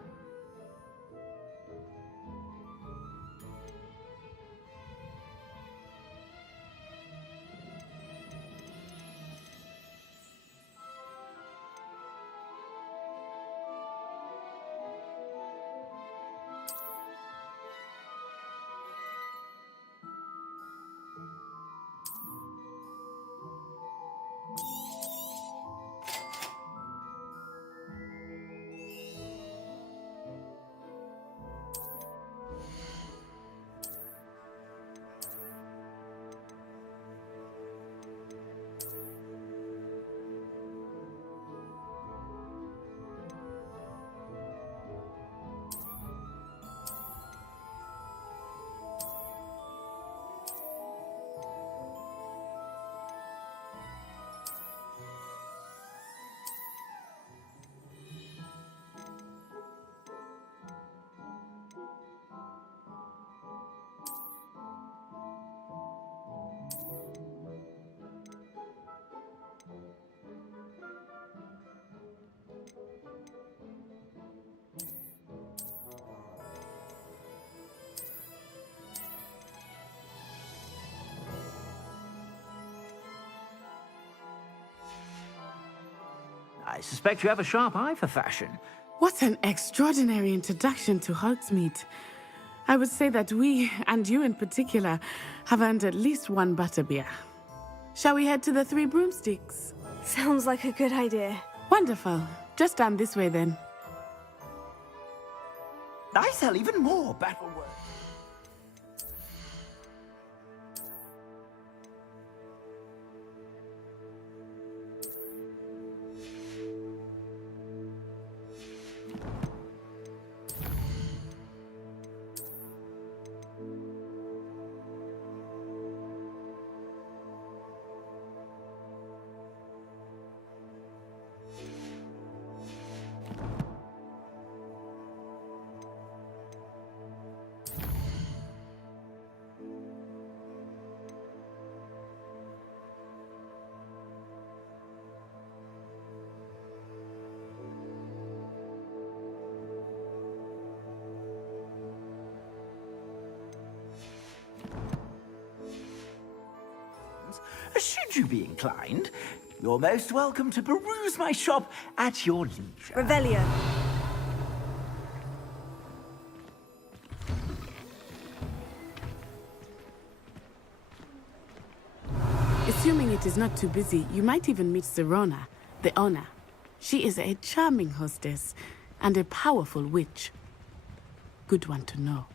suspect you have a sharp eye for fashion. What an extraordinary introduction to Hogsmeade. I would say that we, and you in particular, have earned at least one butterbeer. Shall we head to the Three Broomsticks? Sounds like a good idea. Wonderful. Just down this way then. I sell even more battle work. Should you be inclined, you're most welcome to peruse my shop at your leisure. Revelio. Assuming it is not too busy, you might even meet Sirona, the owner. She is a charming hostess and a powerful witch. Good one to know.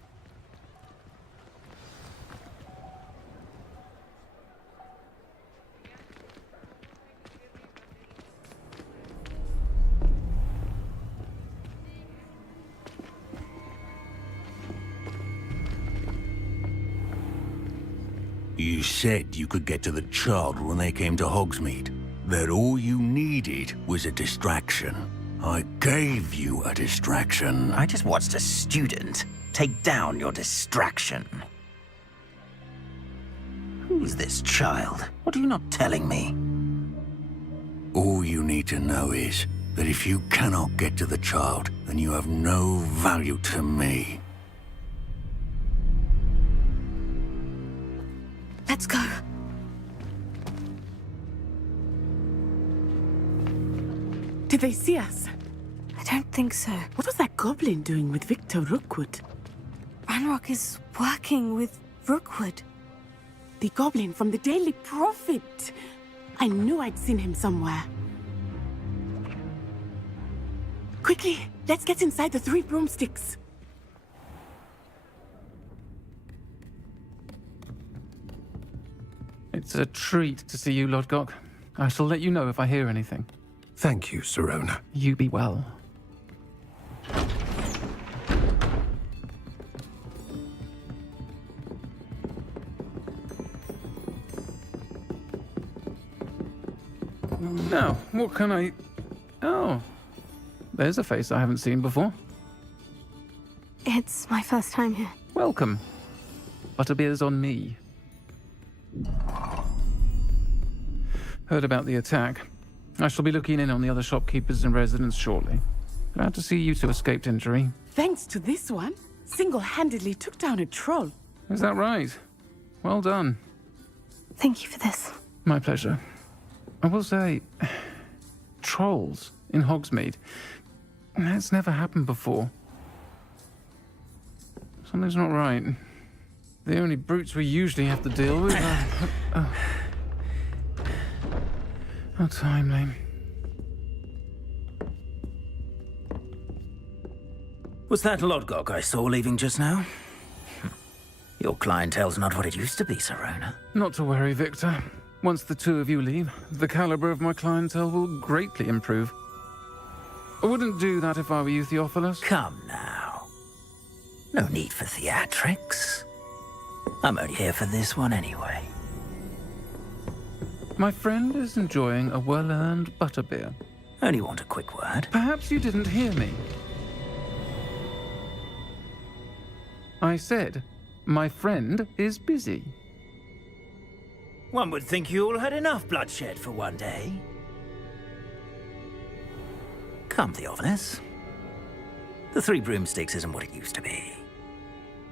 You said you could get to the child when they came to Hogsmeade. That all you needed was a distraction. I gave you a distraction. I just watched a student take down your distraction. Who's this child? What are you not telling me? All you need to know is that if you cannot get to the child, then you have no value to me. Let's go. Did they see us? I don't think so. What was that goblin doing with Victor Rookwood? Ranrock is working with Rookwood. The goblin from the Daily Prophet. I knew I'd seen him somewhere. Quickly, let's get inside the Three Broomsticks. It's a treat to see you, Lodgok. I shall let you know if I hear anything. Thank you, Sirona. You be well. Now, what can I... Oh, there's a face I haven't seen before. It's my first time here. Welcome. Butterbeer's on me. Heard about the attack. I shall be looking in on the other shopkeepers and residents shortly. Glad to see you two escaped injury. Thanks to this one, single-handedly took down a troll. Is that right? Well done. Thank you for this. My pleasure. I will say, trolls in Hogsmeade. That's never happened before. Something's not right. The only brutes we usually have to deal with are... How timely. Was that Lodgok I saw leaving just now? Your clientele's not what it used to be, Sirona. Not to worry, Victor. Once the two of you leave, the caliber of my clientele will greatly improve. I wouldn't do that if I were you, Theophilus. Come now. No need for theatrics. I'm only here for this one anyway. My friend is enjoying a well-earned butterbeer. Only want a quick word. Perhaps you didn't hear me. I said, my friend is busy. One would think you all had enough bloodshed for one day. Come, Theophilus. The Three Broomsticks isn't what it used to be.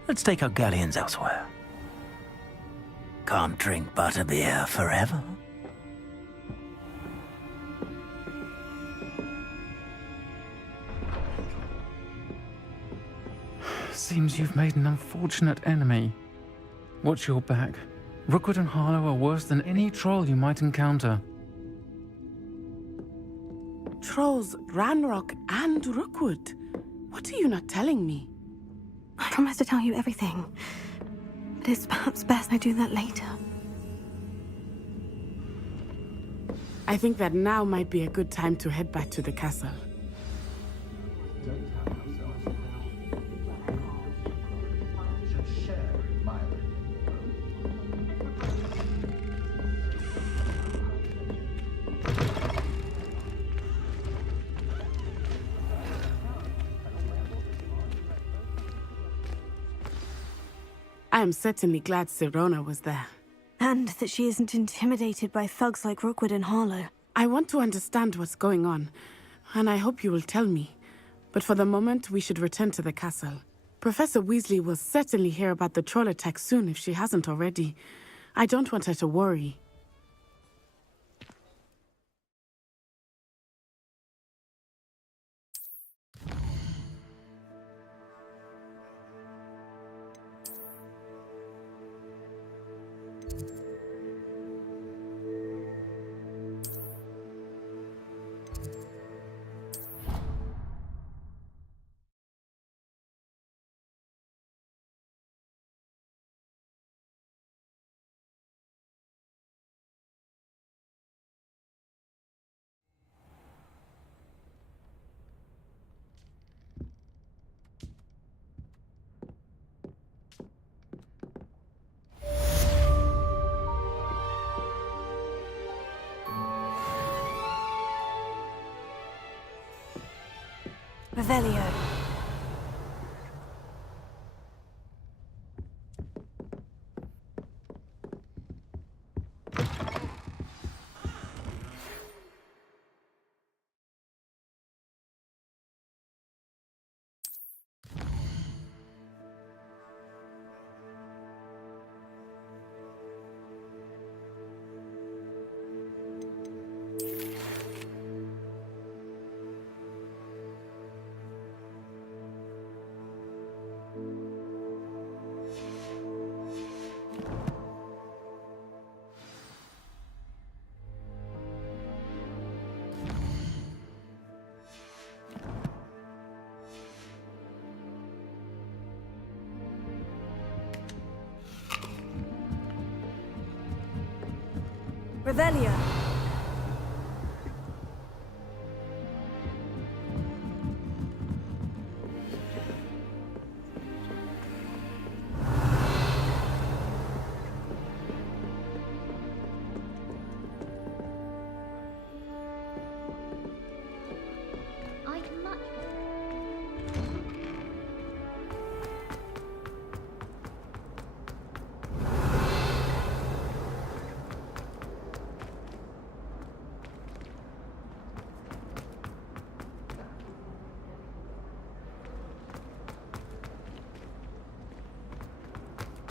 Let's take our galleons elsewhere. Can't drink butterbeer forever. Seems you've made an unfortunate enemy. Watch your back. Rookwood and Harlow are worse than any troll you might encounter. Trolls, Ranrock, and Rookwood. What are you not telling me? I promise to tell you everything. But it's perhaps best I do that later. I think that now might be a good time to head back to the castle. I am certainly glad Sirona was there. And that she isn't intimidated by thugs like Rookwood and Harlow. I want to understand what's going on, and I hope you will tell me. But for the moment, we should return to the castle. Professor Weasley will certainly hear about the troll attack soon if she hasn't already. I don't want her to worry. Revelio. Revelio.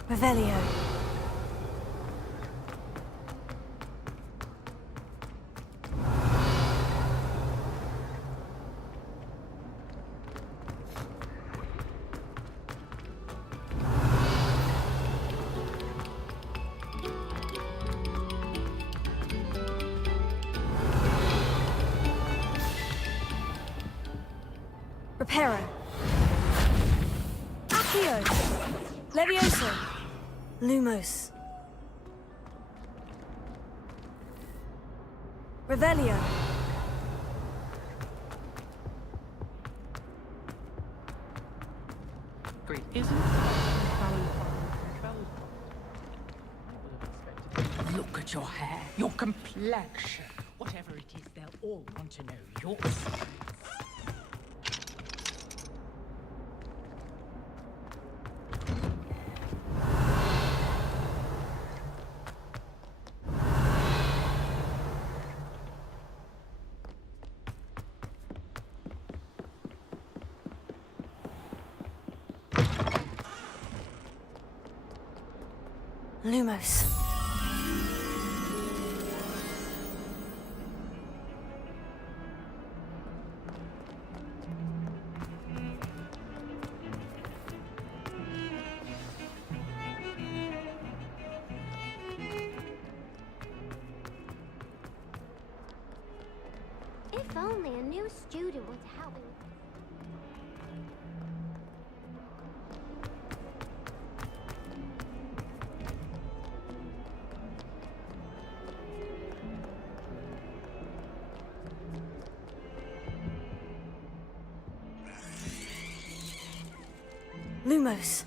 Revelio. Reparo. Accio. Levioso. Lumos. Revelio. Great, isn't it? Look at your hair, your complexion. Whatever it is, they'll all want to know your secrets. Lumos. new student were to help me with... Lumos.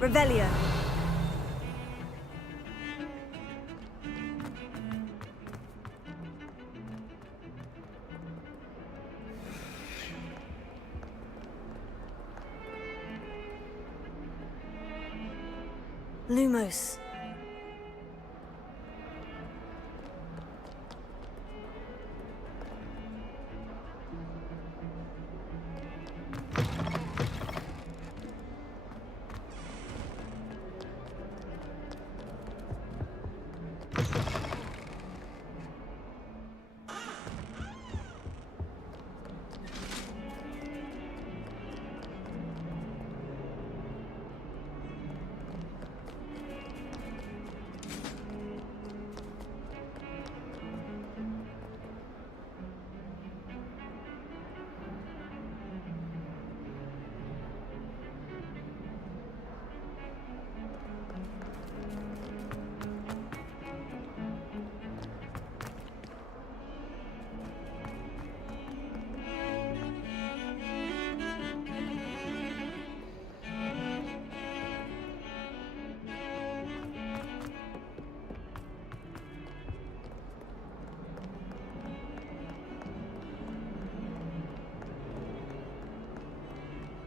Revelio. Lumos.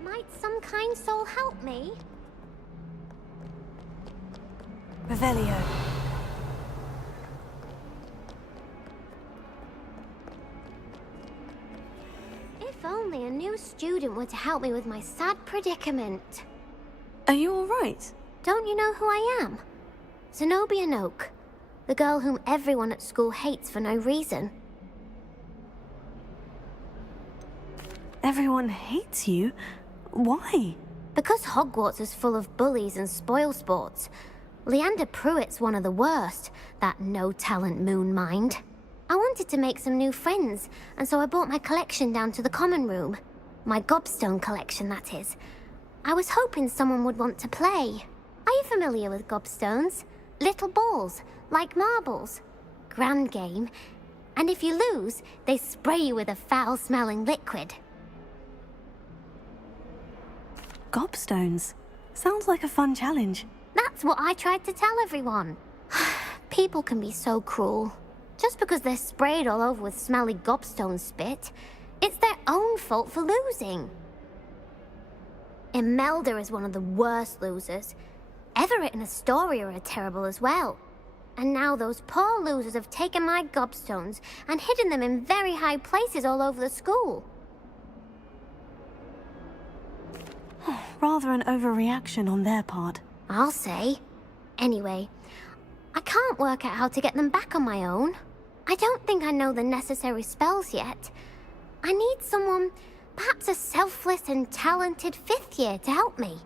Might some kind soul help me? Revelio. If only a new student were to help me with my sad predicament. Are you all right? Don't you know who I am? Zenobia Noak, the girl whom everyone at school hates for no reason. Everyone hates you? Why? Because Hogwarts is full of bullies and spoilsports. Leander Pruitt's one of the worst, that no-talent moon mind. I wanted to make some new friends, and so I brought my collection down to the common room. My gobstone collection, that is. I was hoping someone would want to play. Are you familiar with gobstones? Little balls, like marbles. Grand game. And if you lose, they spray you with a foul-smelling liquid. Gobstones. Sounds like a fun challenge. That's what I tried to tell everyone. People can be so cruel. Just because they're sprayed all over with smelly gobstone spit, it's their own fault for losing. Imelda is one of the worst losers. Everett and Astoria are terrible as well. And now those poor losers have taken my gobstones and hidden them in very high places all over the school. Rather an overreaction on their part. I'll say. Anyway, I can't work out how to get them back on my own. I don't think I know the necessary spells yet. I need someone, perhaps a selfless and talented 5th year to help me.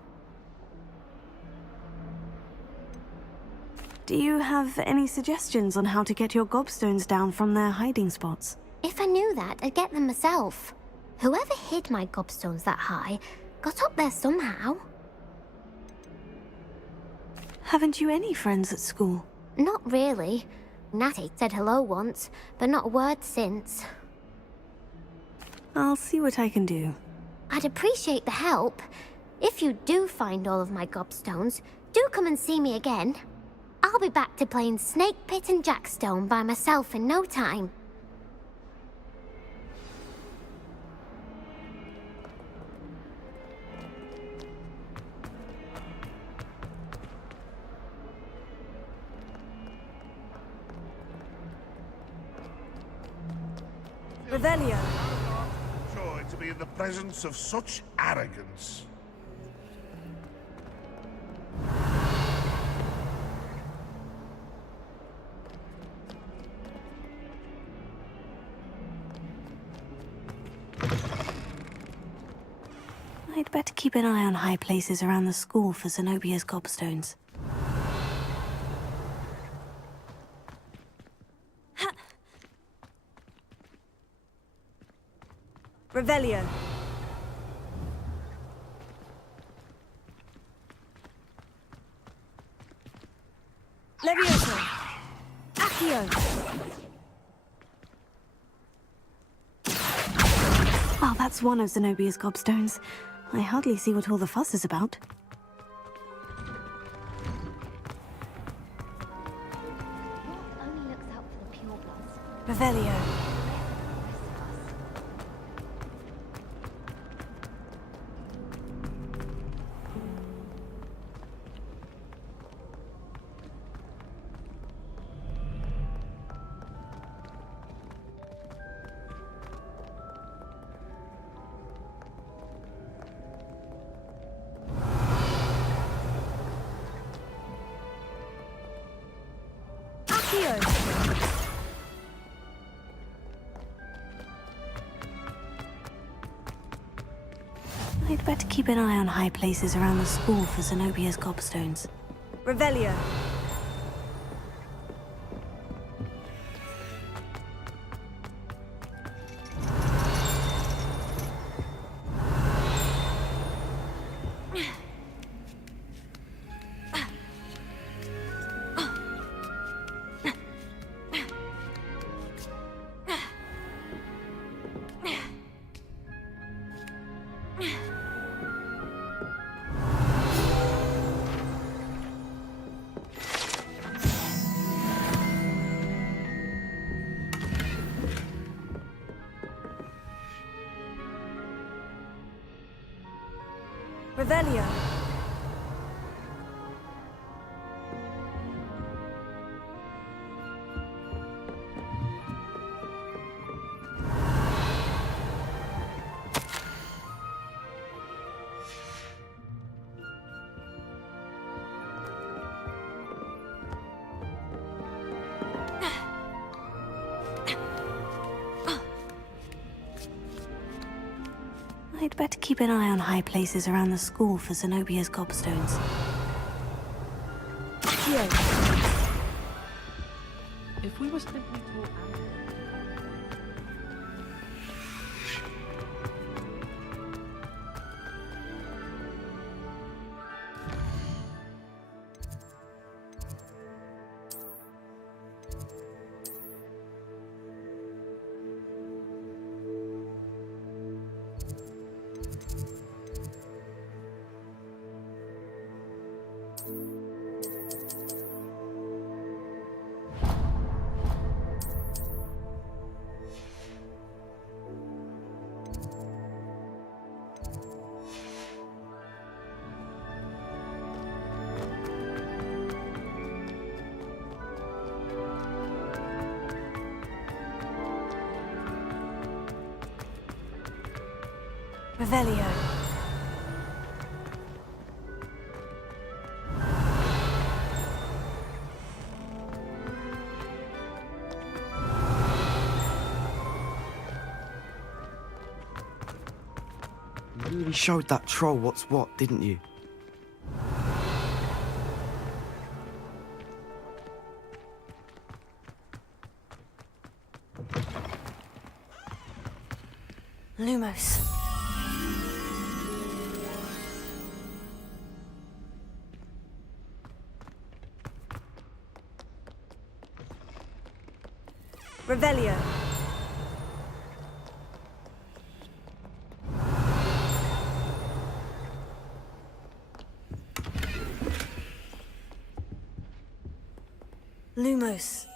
Do you have any suggestions on how to get your gobstones down from their hiding spots? If I knew that, I'd get them myself. Whoever hid my gobstones that high got up there somehow. Haven't you any friends at school? Not really. Natty said hello once, but not a word since. I'll see what I can do. I'd appreciate the help. If you do find all of my gobstones, do come and see me again. I'll be back to playing Snake Pit and Jackstone by myself in no time. Revelio. Joy to be in the presence of such arrogance. I'd better keep an eye on high places around the school for Zenobia's gobstones. Revelio. Levioso. Accio. Oh, that's one of Zenobia's gobstones. I hardly see what all the fuss is about. Only looks out for the purebloods. Revelio. I'd better keep an eye on high places around the school for Zenobia's gobstones. Revelio. Revelio. I'd better keep an eye on high places around the school for Zenobia's gobstones. If we were simply to... Revelio. You really showed that troll what's what, didn't you? Lumos. Revelio. Lumos.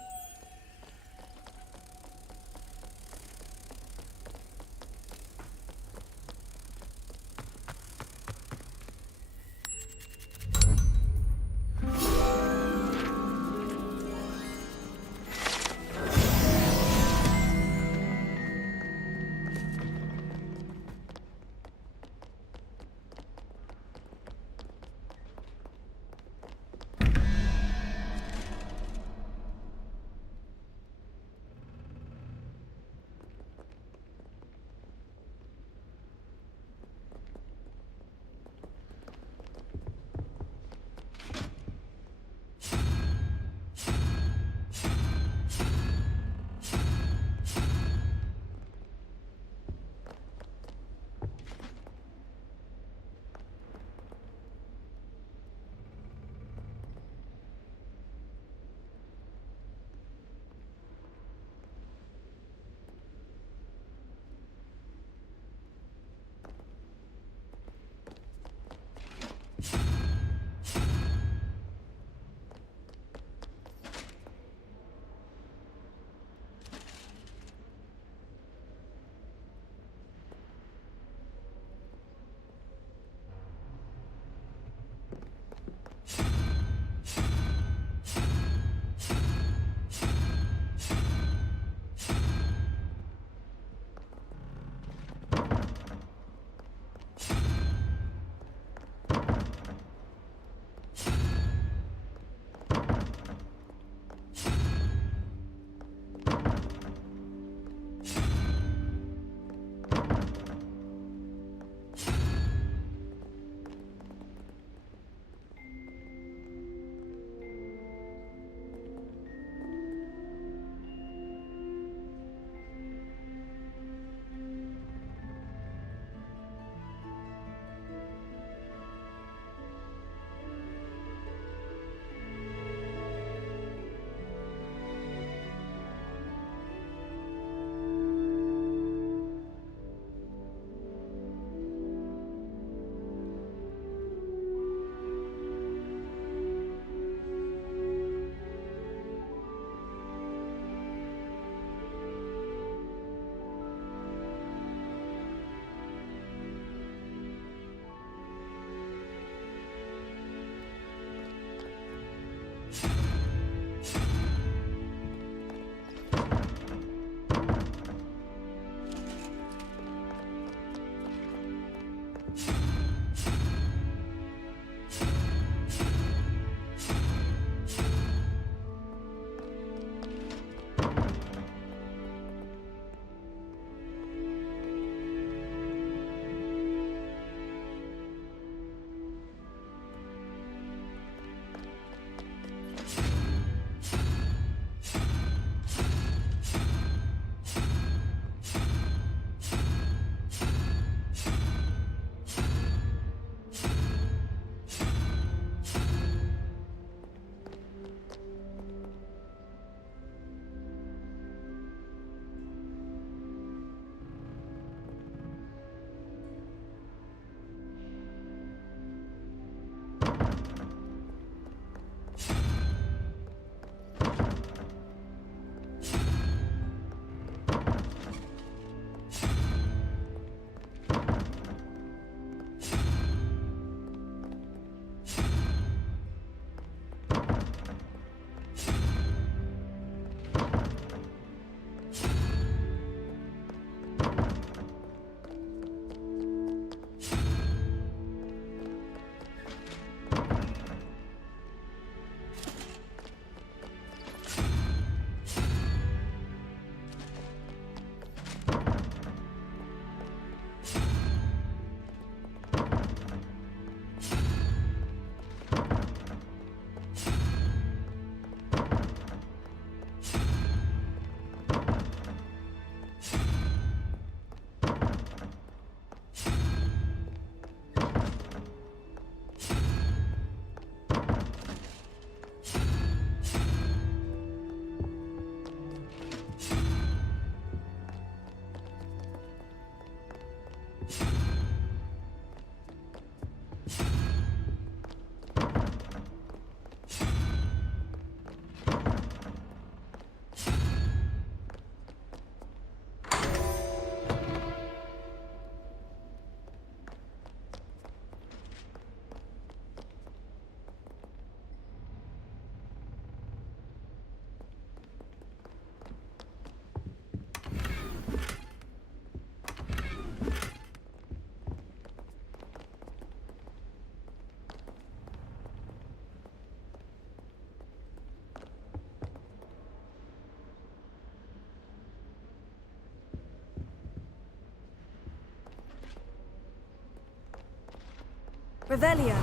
Revelio.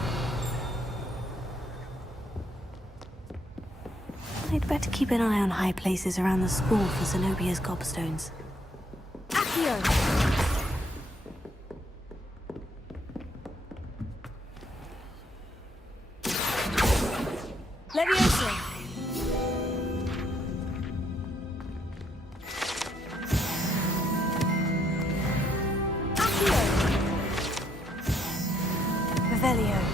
I'd better keep an eye on high places around the school for Zenobia's gobstones. Accio! Leviosa! Accio! Revelio.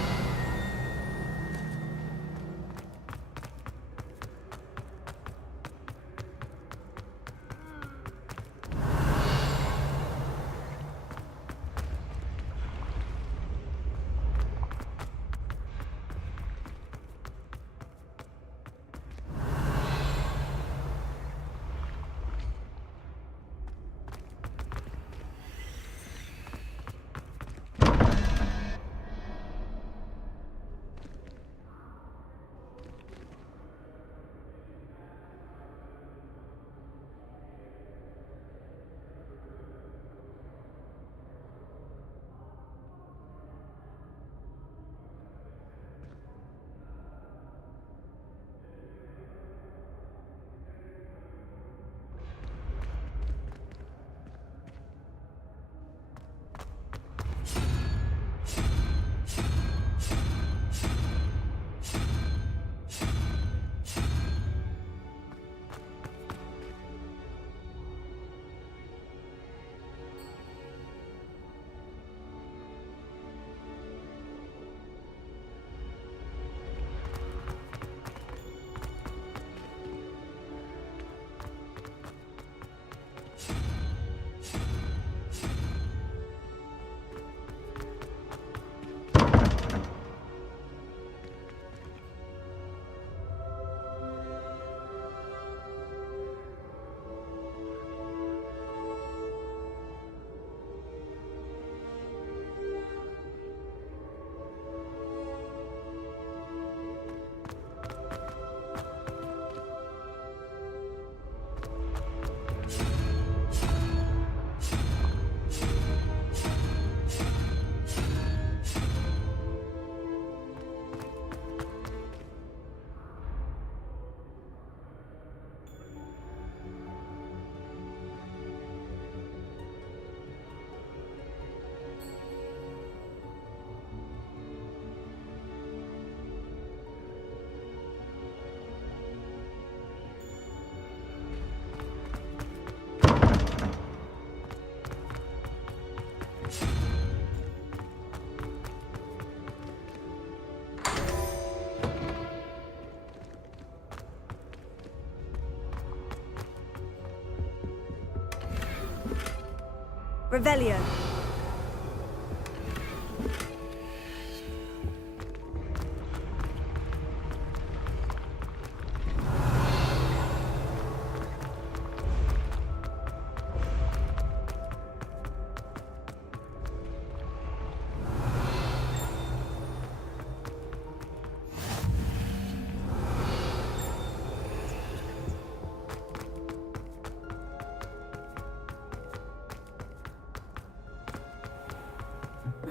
Revelio.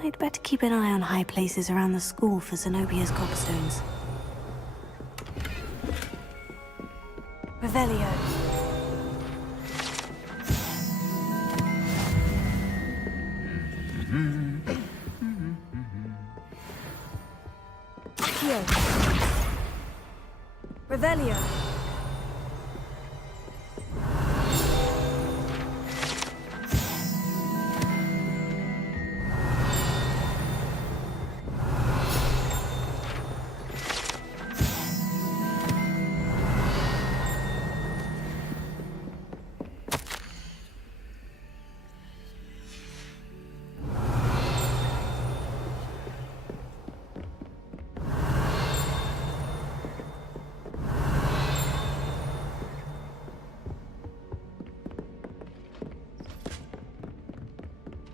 I'd better keep an eye on high places around the school for Zenobia's gobstones. Revelio. Accio. Revelio.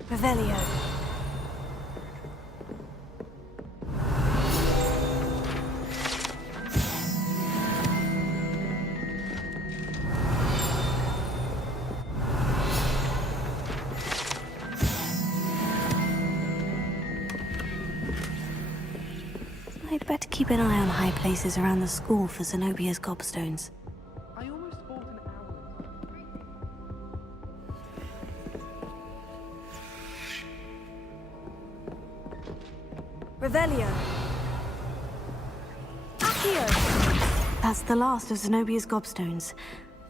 Revelio. better keep an eye on high places around the school for Zenobia's gobstones. I almost bought an owl. Revelio! Accio! That's the last of Zenobia's gobstones.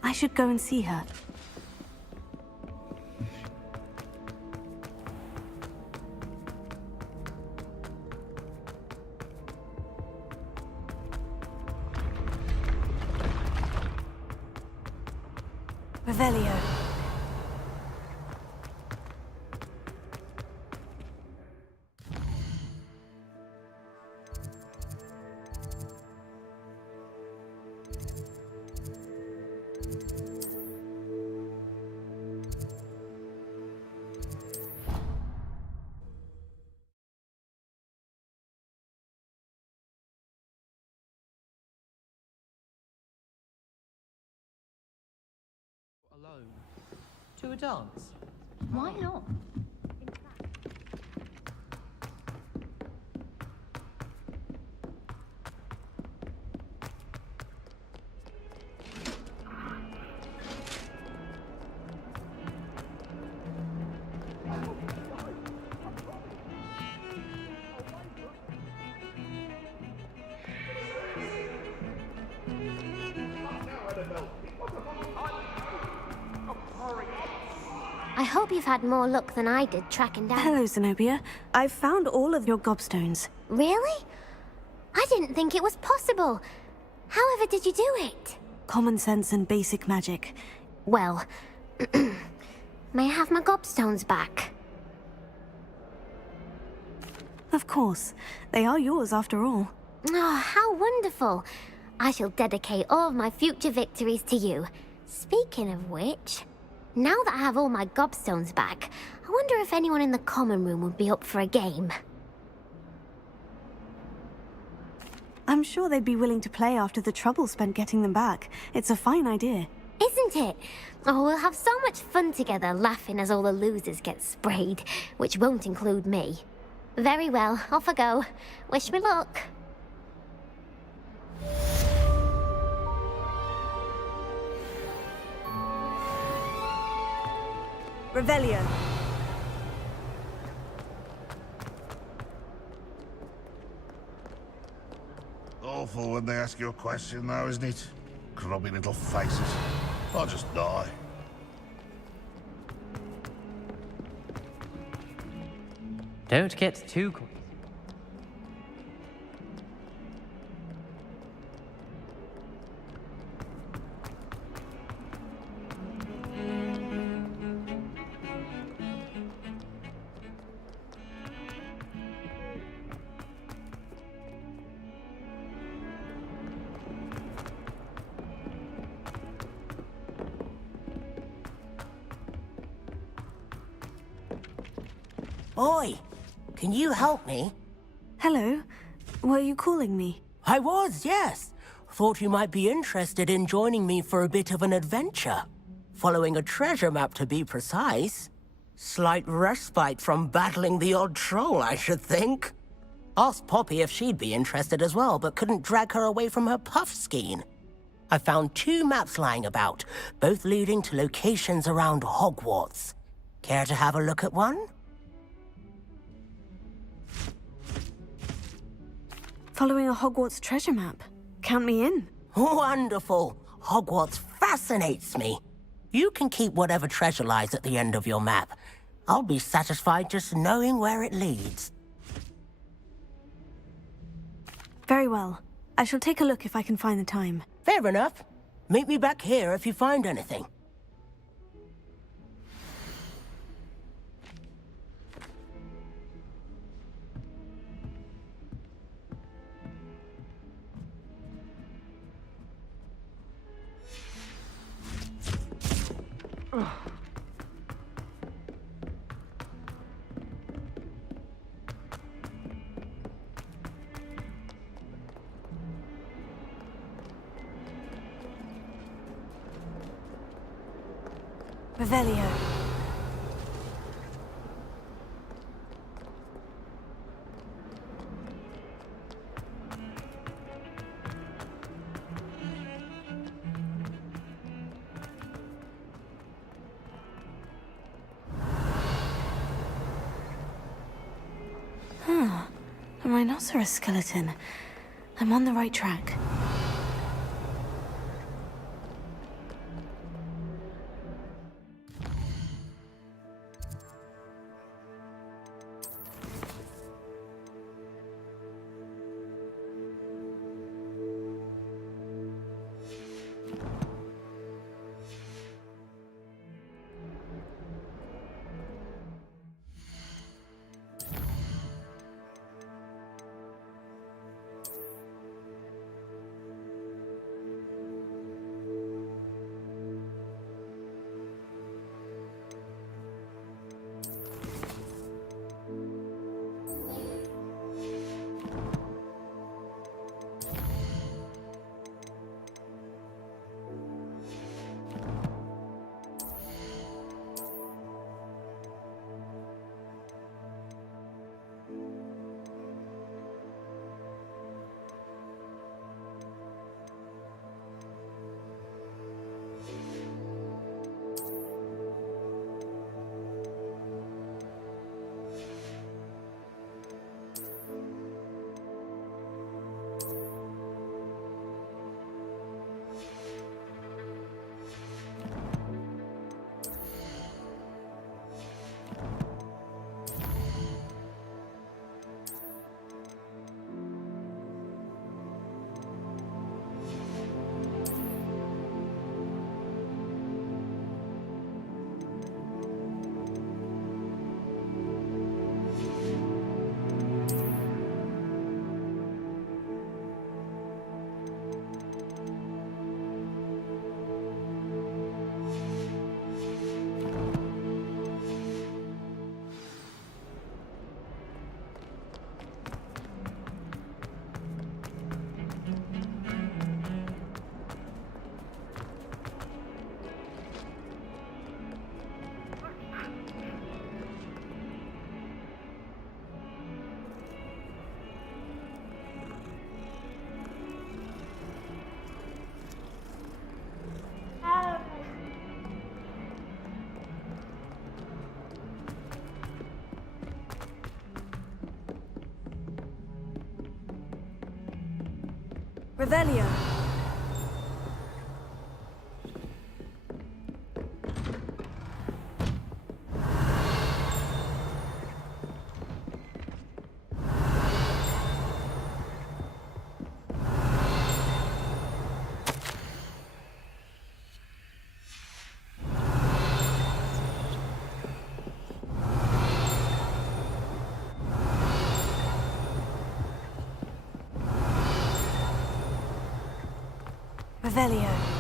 I should go and see her. Revelio. Alone. To a dance? Why not? I hope you've had more luck than I did tracking down... Hello, Zenobia. I've found all of your gobstones. Really? I didn't think it was possible. However did you do it? Common sense and basic magic. Well, may I have my gobstones back? Of course. They are yours after all. Oh, how wonderful. I shall dedicate all of my future victories to you. Speaking of which, now that I have all my gobstones back, I wonder if anyone in the common room would be up for a game. I'm sure they'd be willing to play after the trouble spent getting them back. It's a fine idea. Isn't it? Oh, we'll have so much fun together laughing as all the losers get sprayed, which won't include me. Very well, off I go. Wish me luck. Revelio. Awful when they ask you a question now, isn't it? Grubby little faces. I'll just die. Don't get too close. Oi! Can you help me? Hello. Were you calling me? I was, yes. Thought you might be interested in joining me for a bit of an adventure. Following a treasure map, to be precise. Slight respite from battling the odd troll, I should think. Asked Poppy if she'd be interested as well, but couldn't drag her away from her puff skein. I found 2 maps lying about, both leading to locations around Hogwarts. Care to have a look at one? Following a Hogwarts treasure map. Count me in. Wonderful. Hogwarts fascinates me. You can keep whatever treasure lies at the end of your map. I'll be satisfied just knowing where it leads. Very well. I shall take a look if I can find the time. Fair enough. Meet me back here if you find anything. Revelio. Huh. A rhinoceros skeleton. I'm on the right track. Revelio. Revelio.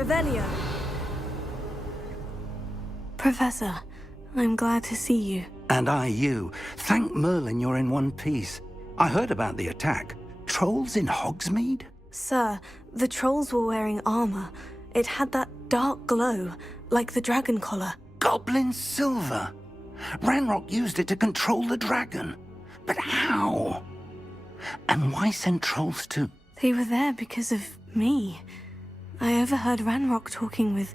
Revelio. Professor, I'm glad to see you. And I you. Thank Merlin you're in one piece. I heard about the attack. Trolls in Hogsmeade? Sir, the trolls were wearing armor. It had that dark glow, like the dragon collar. Goblin silver. Ranrock used it to control the dragon. But how? And why send trolls too? They were there because of me. I overheard Ranrock talking with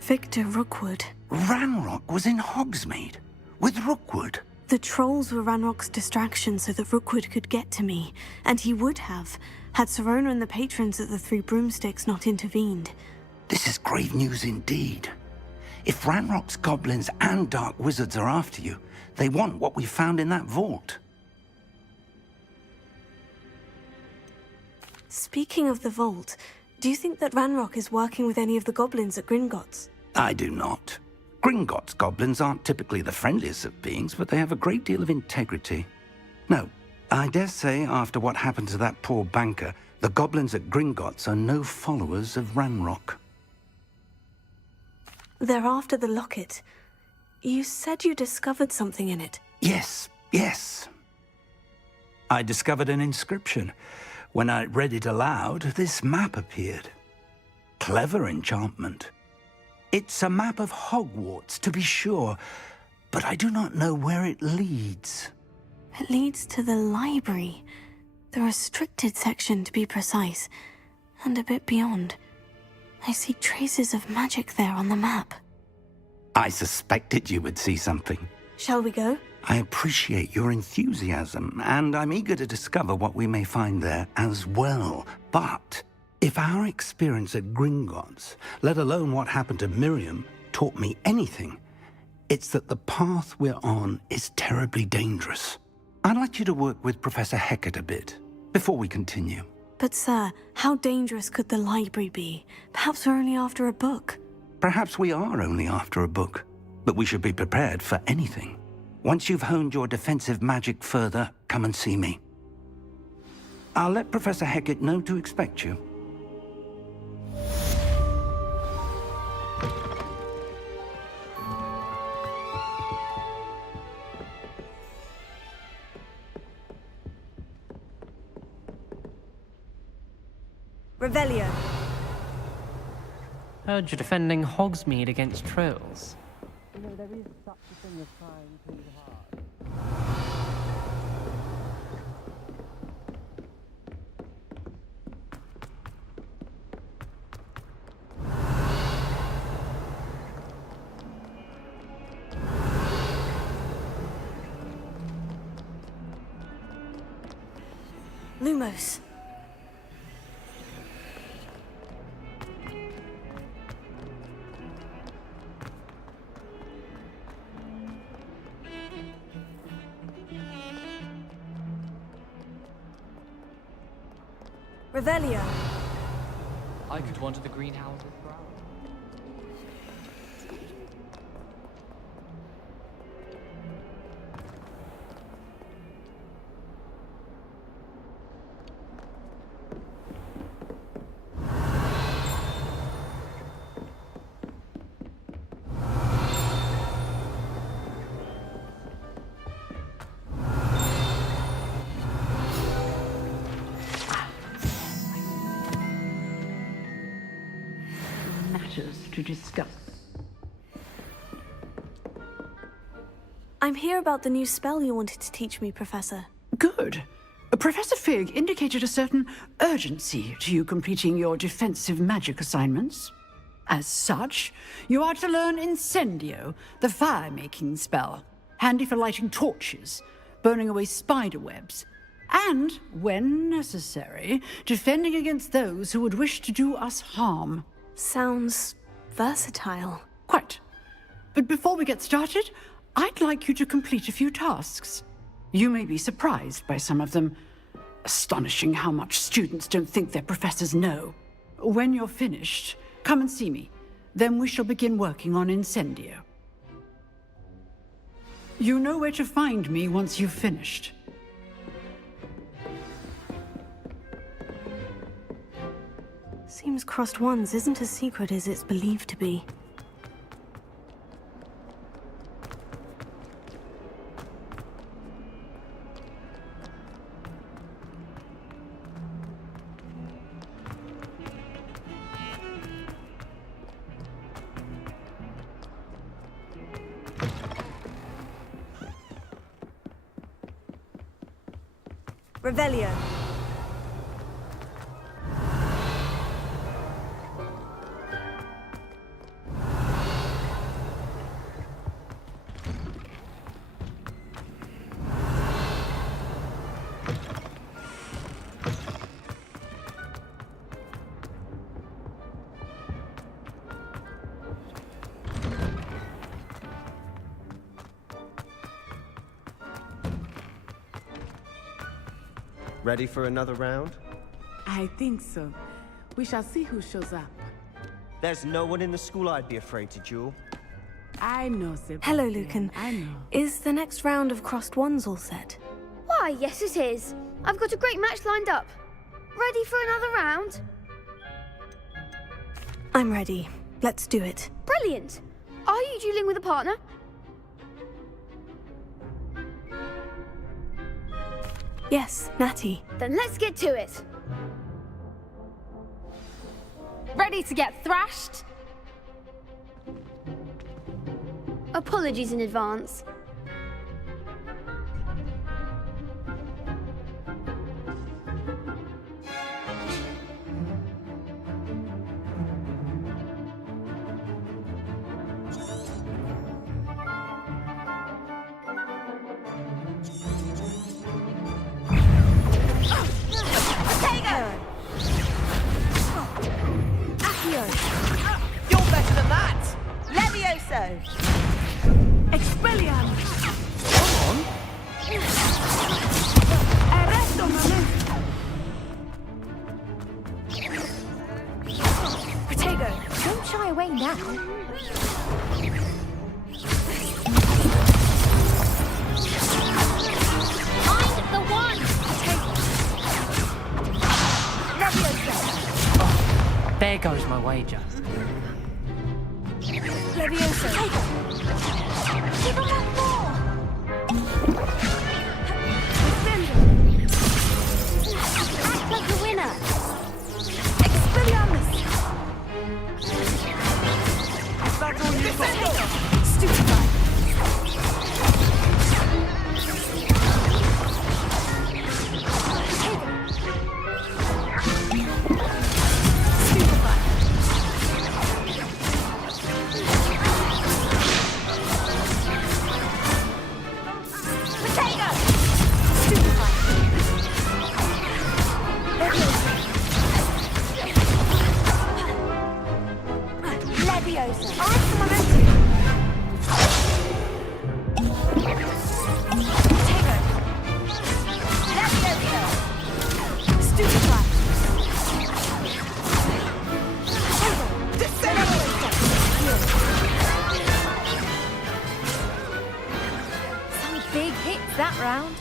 Victor Rookwood. Ranrock was in Hogsmeade? With Rookwood? The trolls were Ranrock's distraction so that Rookwood could get to me. And he would have, had Serona and the patrons at the Three Broomsticks not intervened. This is grave news indeed. If Ranrock's goblins and dark wizards are after you, they want what we found in that vault. Speaking of the vault, do you think that Ranrock is working with any of the goblins at Gringotts? I do not. Gringotts goblins aren't typically the friendliest of beings, but they have a great deal of integrity. No, I dare say after what happened to that poor banker, The goblins at Gringotts are no followers of Ranrock. They're after the locket. You said you discovered something in it. Yes, yes. I discovered an inscription. When I read it aloud, this map appeared. Clever enchantment. It's a map of Hogwarts, to be sure, but I do not know where it leads. It leads to the library. The restricted section, to be precise. And a bit beyond. I see traces of magic there on the map. I suspected you would see something. Shall we go? I appreciate your enthusiasm, and I'm eager to discover what we may find there as well. But if our experience at Gringotts, let alone what happened to Miriam, taught me anything, it's that the path we're on is terribly dangerous. I'd like you to work with Professor Hecat a bit, before we continue. But sir, how dangerous could the library be? Perhaps we're only after a book. Perhaps we are only after a book, but we should be prepared for anything. Once you've honed your defensive magic further, come and see me. I'll let Professor Hecat know to expect you. Revelio. Heard you're defending Hogsmeade against trolls. You know, there is such a thing as trying too hard. Lumos. Revelio. I could wander the greenhouses. To discuss. I'm here about the new spell you wanted to teach me, Professor. Good. Professor Fig indicated a certain urgency to you completing your defensive magic assignments. As such, you are to learn Incendio, the fire-making spell, handy for lighting torches, burning away spider webs, and, when necessary, defending against those who would wish to do us harm. Sounds versatile. Quite. But before we get started, I'd like you to complete a few tasks. You may be surprised by some of them. Astonishing how much students don't think their professors know. When you're finished, come and see me. Then we shall begin working on Incendio. You know where to find me once you've finished. Seems Crossed Wands isn't as secret as it's believed to be. Revelio. Ready for another round? I think so. We shall see who shows up. There's no one in the school I'd be afraid to duel. I know, Sebastian. Hello, Lucan. I know. Is the next round of Crossed Wands all set? Why, yes it is. I've got a great match lined up. Ready for another round? I'm ready. Let's do it. Brilliant! Are you dueling with a partner? Yes, Natty. Then let's get to it. Ready to get thrashed? Apologies in advance. You're better than that! Levioso! Expelliarmus! Come on! Arresto momento! Protego, don't shy away now. Find the one! There goes my wager. Levioso. Give him one more! Act like a winner! Expelliarmus! That's all you've got. Stupefy! That round.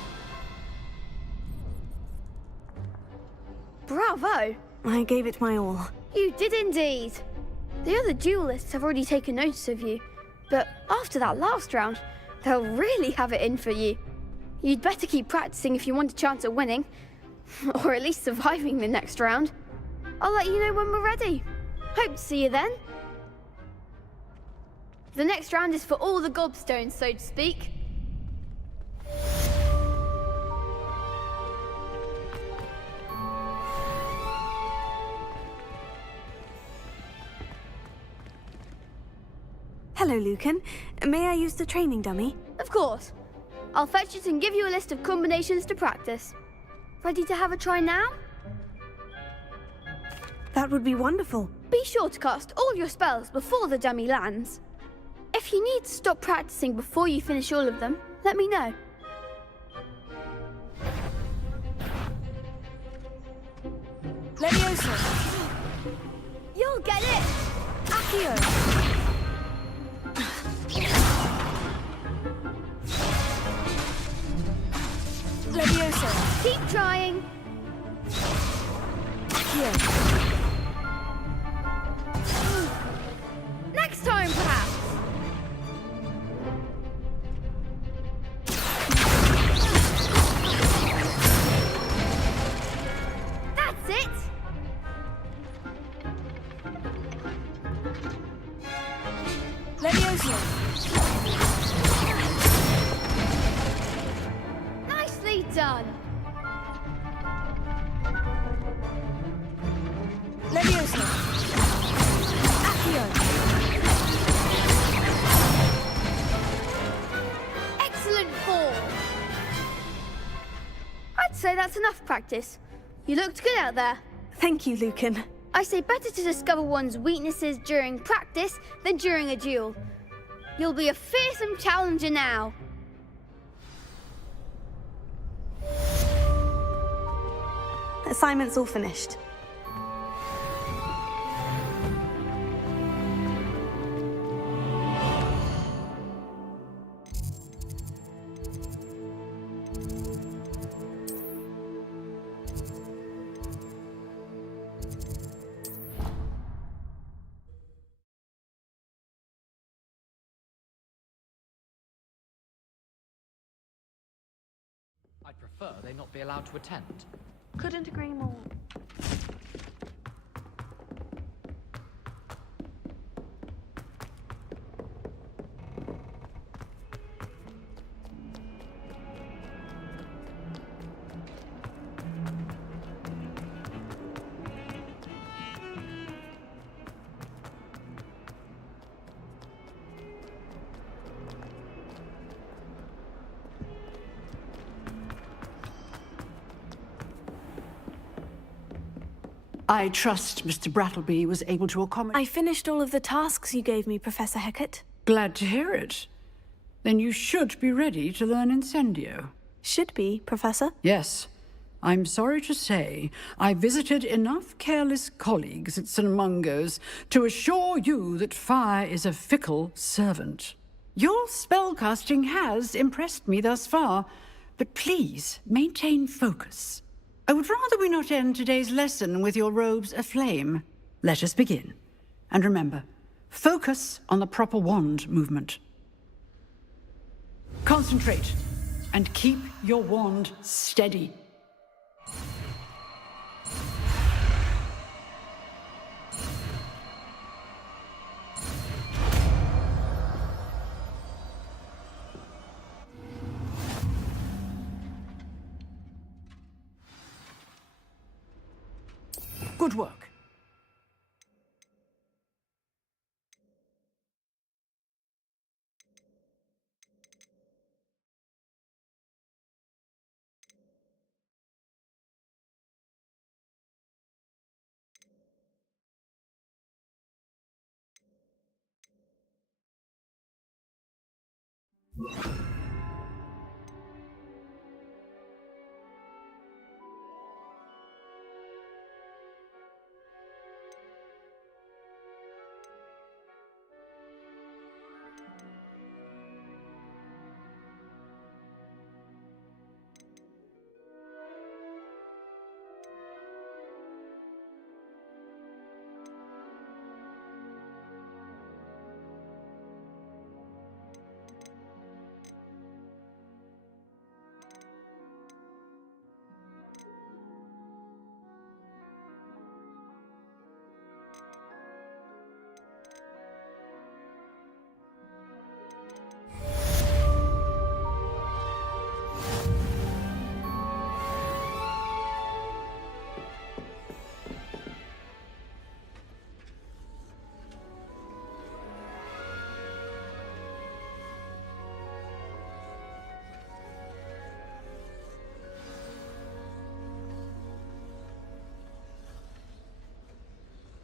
Bravo! I gave it my all. You did indeed. The other duelists have already taken notice of you, but after that last round, they'll really have it in for you. You'd better keep practicing if you want a chance at winning, or at least surviving the next round. I'll let you know when we're ready. Hope to see you then. The next round is for all the gobstones, so to speak. Hello, Lucan. May I use the training dummy? Of course. I'll fetch it and give you a list of combinations to practice. Ready to have a try now? That would be wonderful. Be sure to cast all your spells before the dummy lands. If you need to stop practicing before you finish all of them, let me know. Levioso. You'll get it! Accio. Levioso. Keep trying. Accio. Next time, perhaps. That's it. Levioso. Nicely done. Levioso. Accio. Excellent form. I'd say that's enough practice. You looked good out there. Thank you, Lucan. I say better to discover one's weaknesses during practice than during a duel. You'll be a fearsome challenger now. Assignment's all finished. prefer they not be allowed to attend. Couldn't agree more. I trust Mr. Brattleby was able to accommodate... I finished all of the tasks you gave me, Professor Hecat. Glad to hear it. Then you should be ready to learn Incendio. Should be, Professor? Yes. I'm sorry to say, I visited enough careless colleagues at St. Mungo's to assure you that fire is a fickle servant. Your spellcasting has impressed me thus far, but please maintain focus. I would rather we not end today's lesson with your robes aflame. Let us begin. And remember, focus on the proper wand movement. Concentrate, and keep your wand steady. Good work.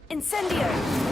Incendio!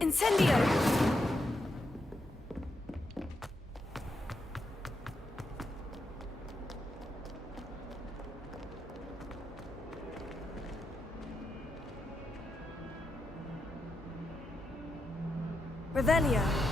Incendio! Revelio.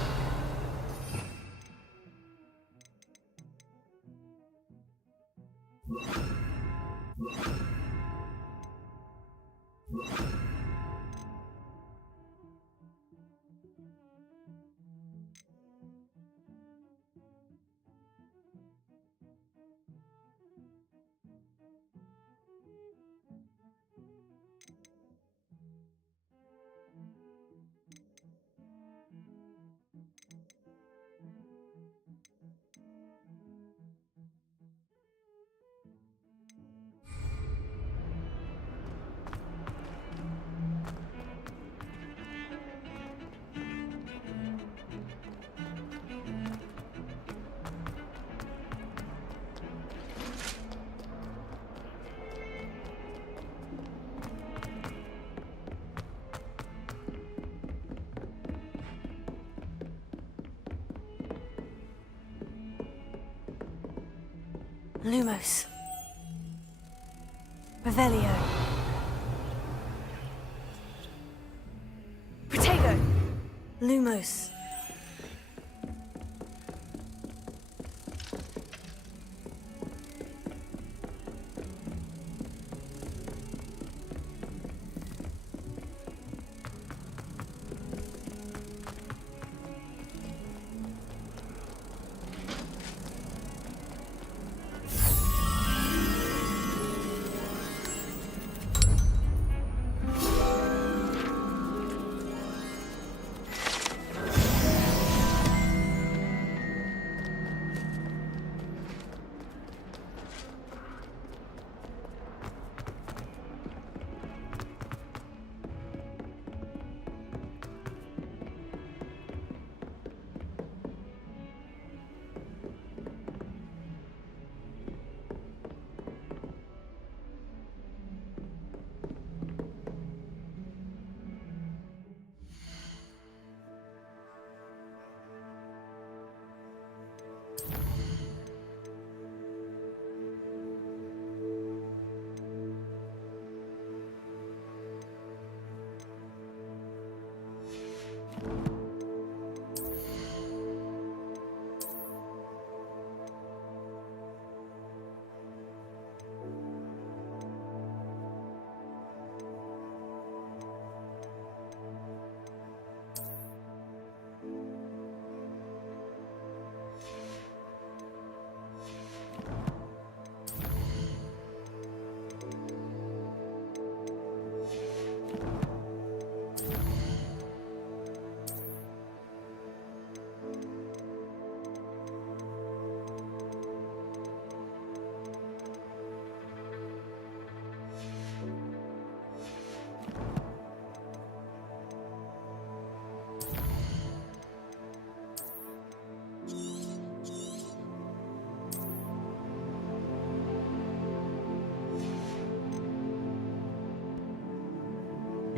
Lumos. Revelio. Protego. Lumos.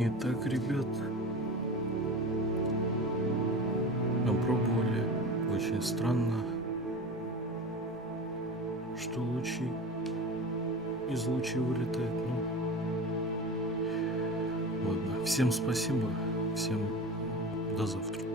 Итак, ребят, опробовали. Очень странно, что лучи из лучей вылетают. Ну, ладно, всем спасибо, всем до завтра.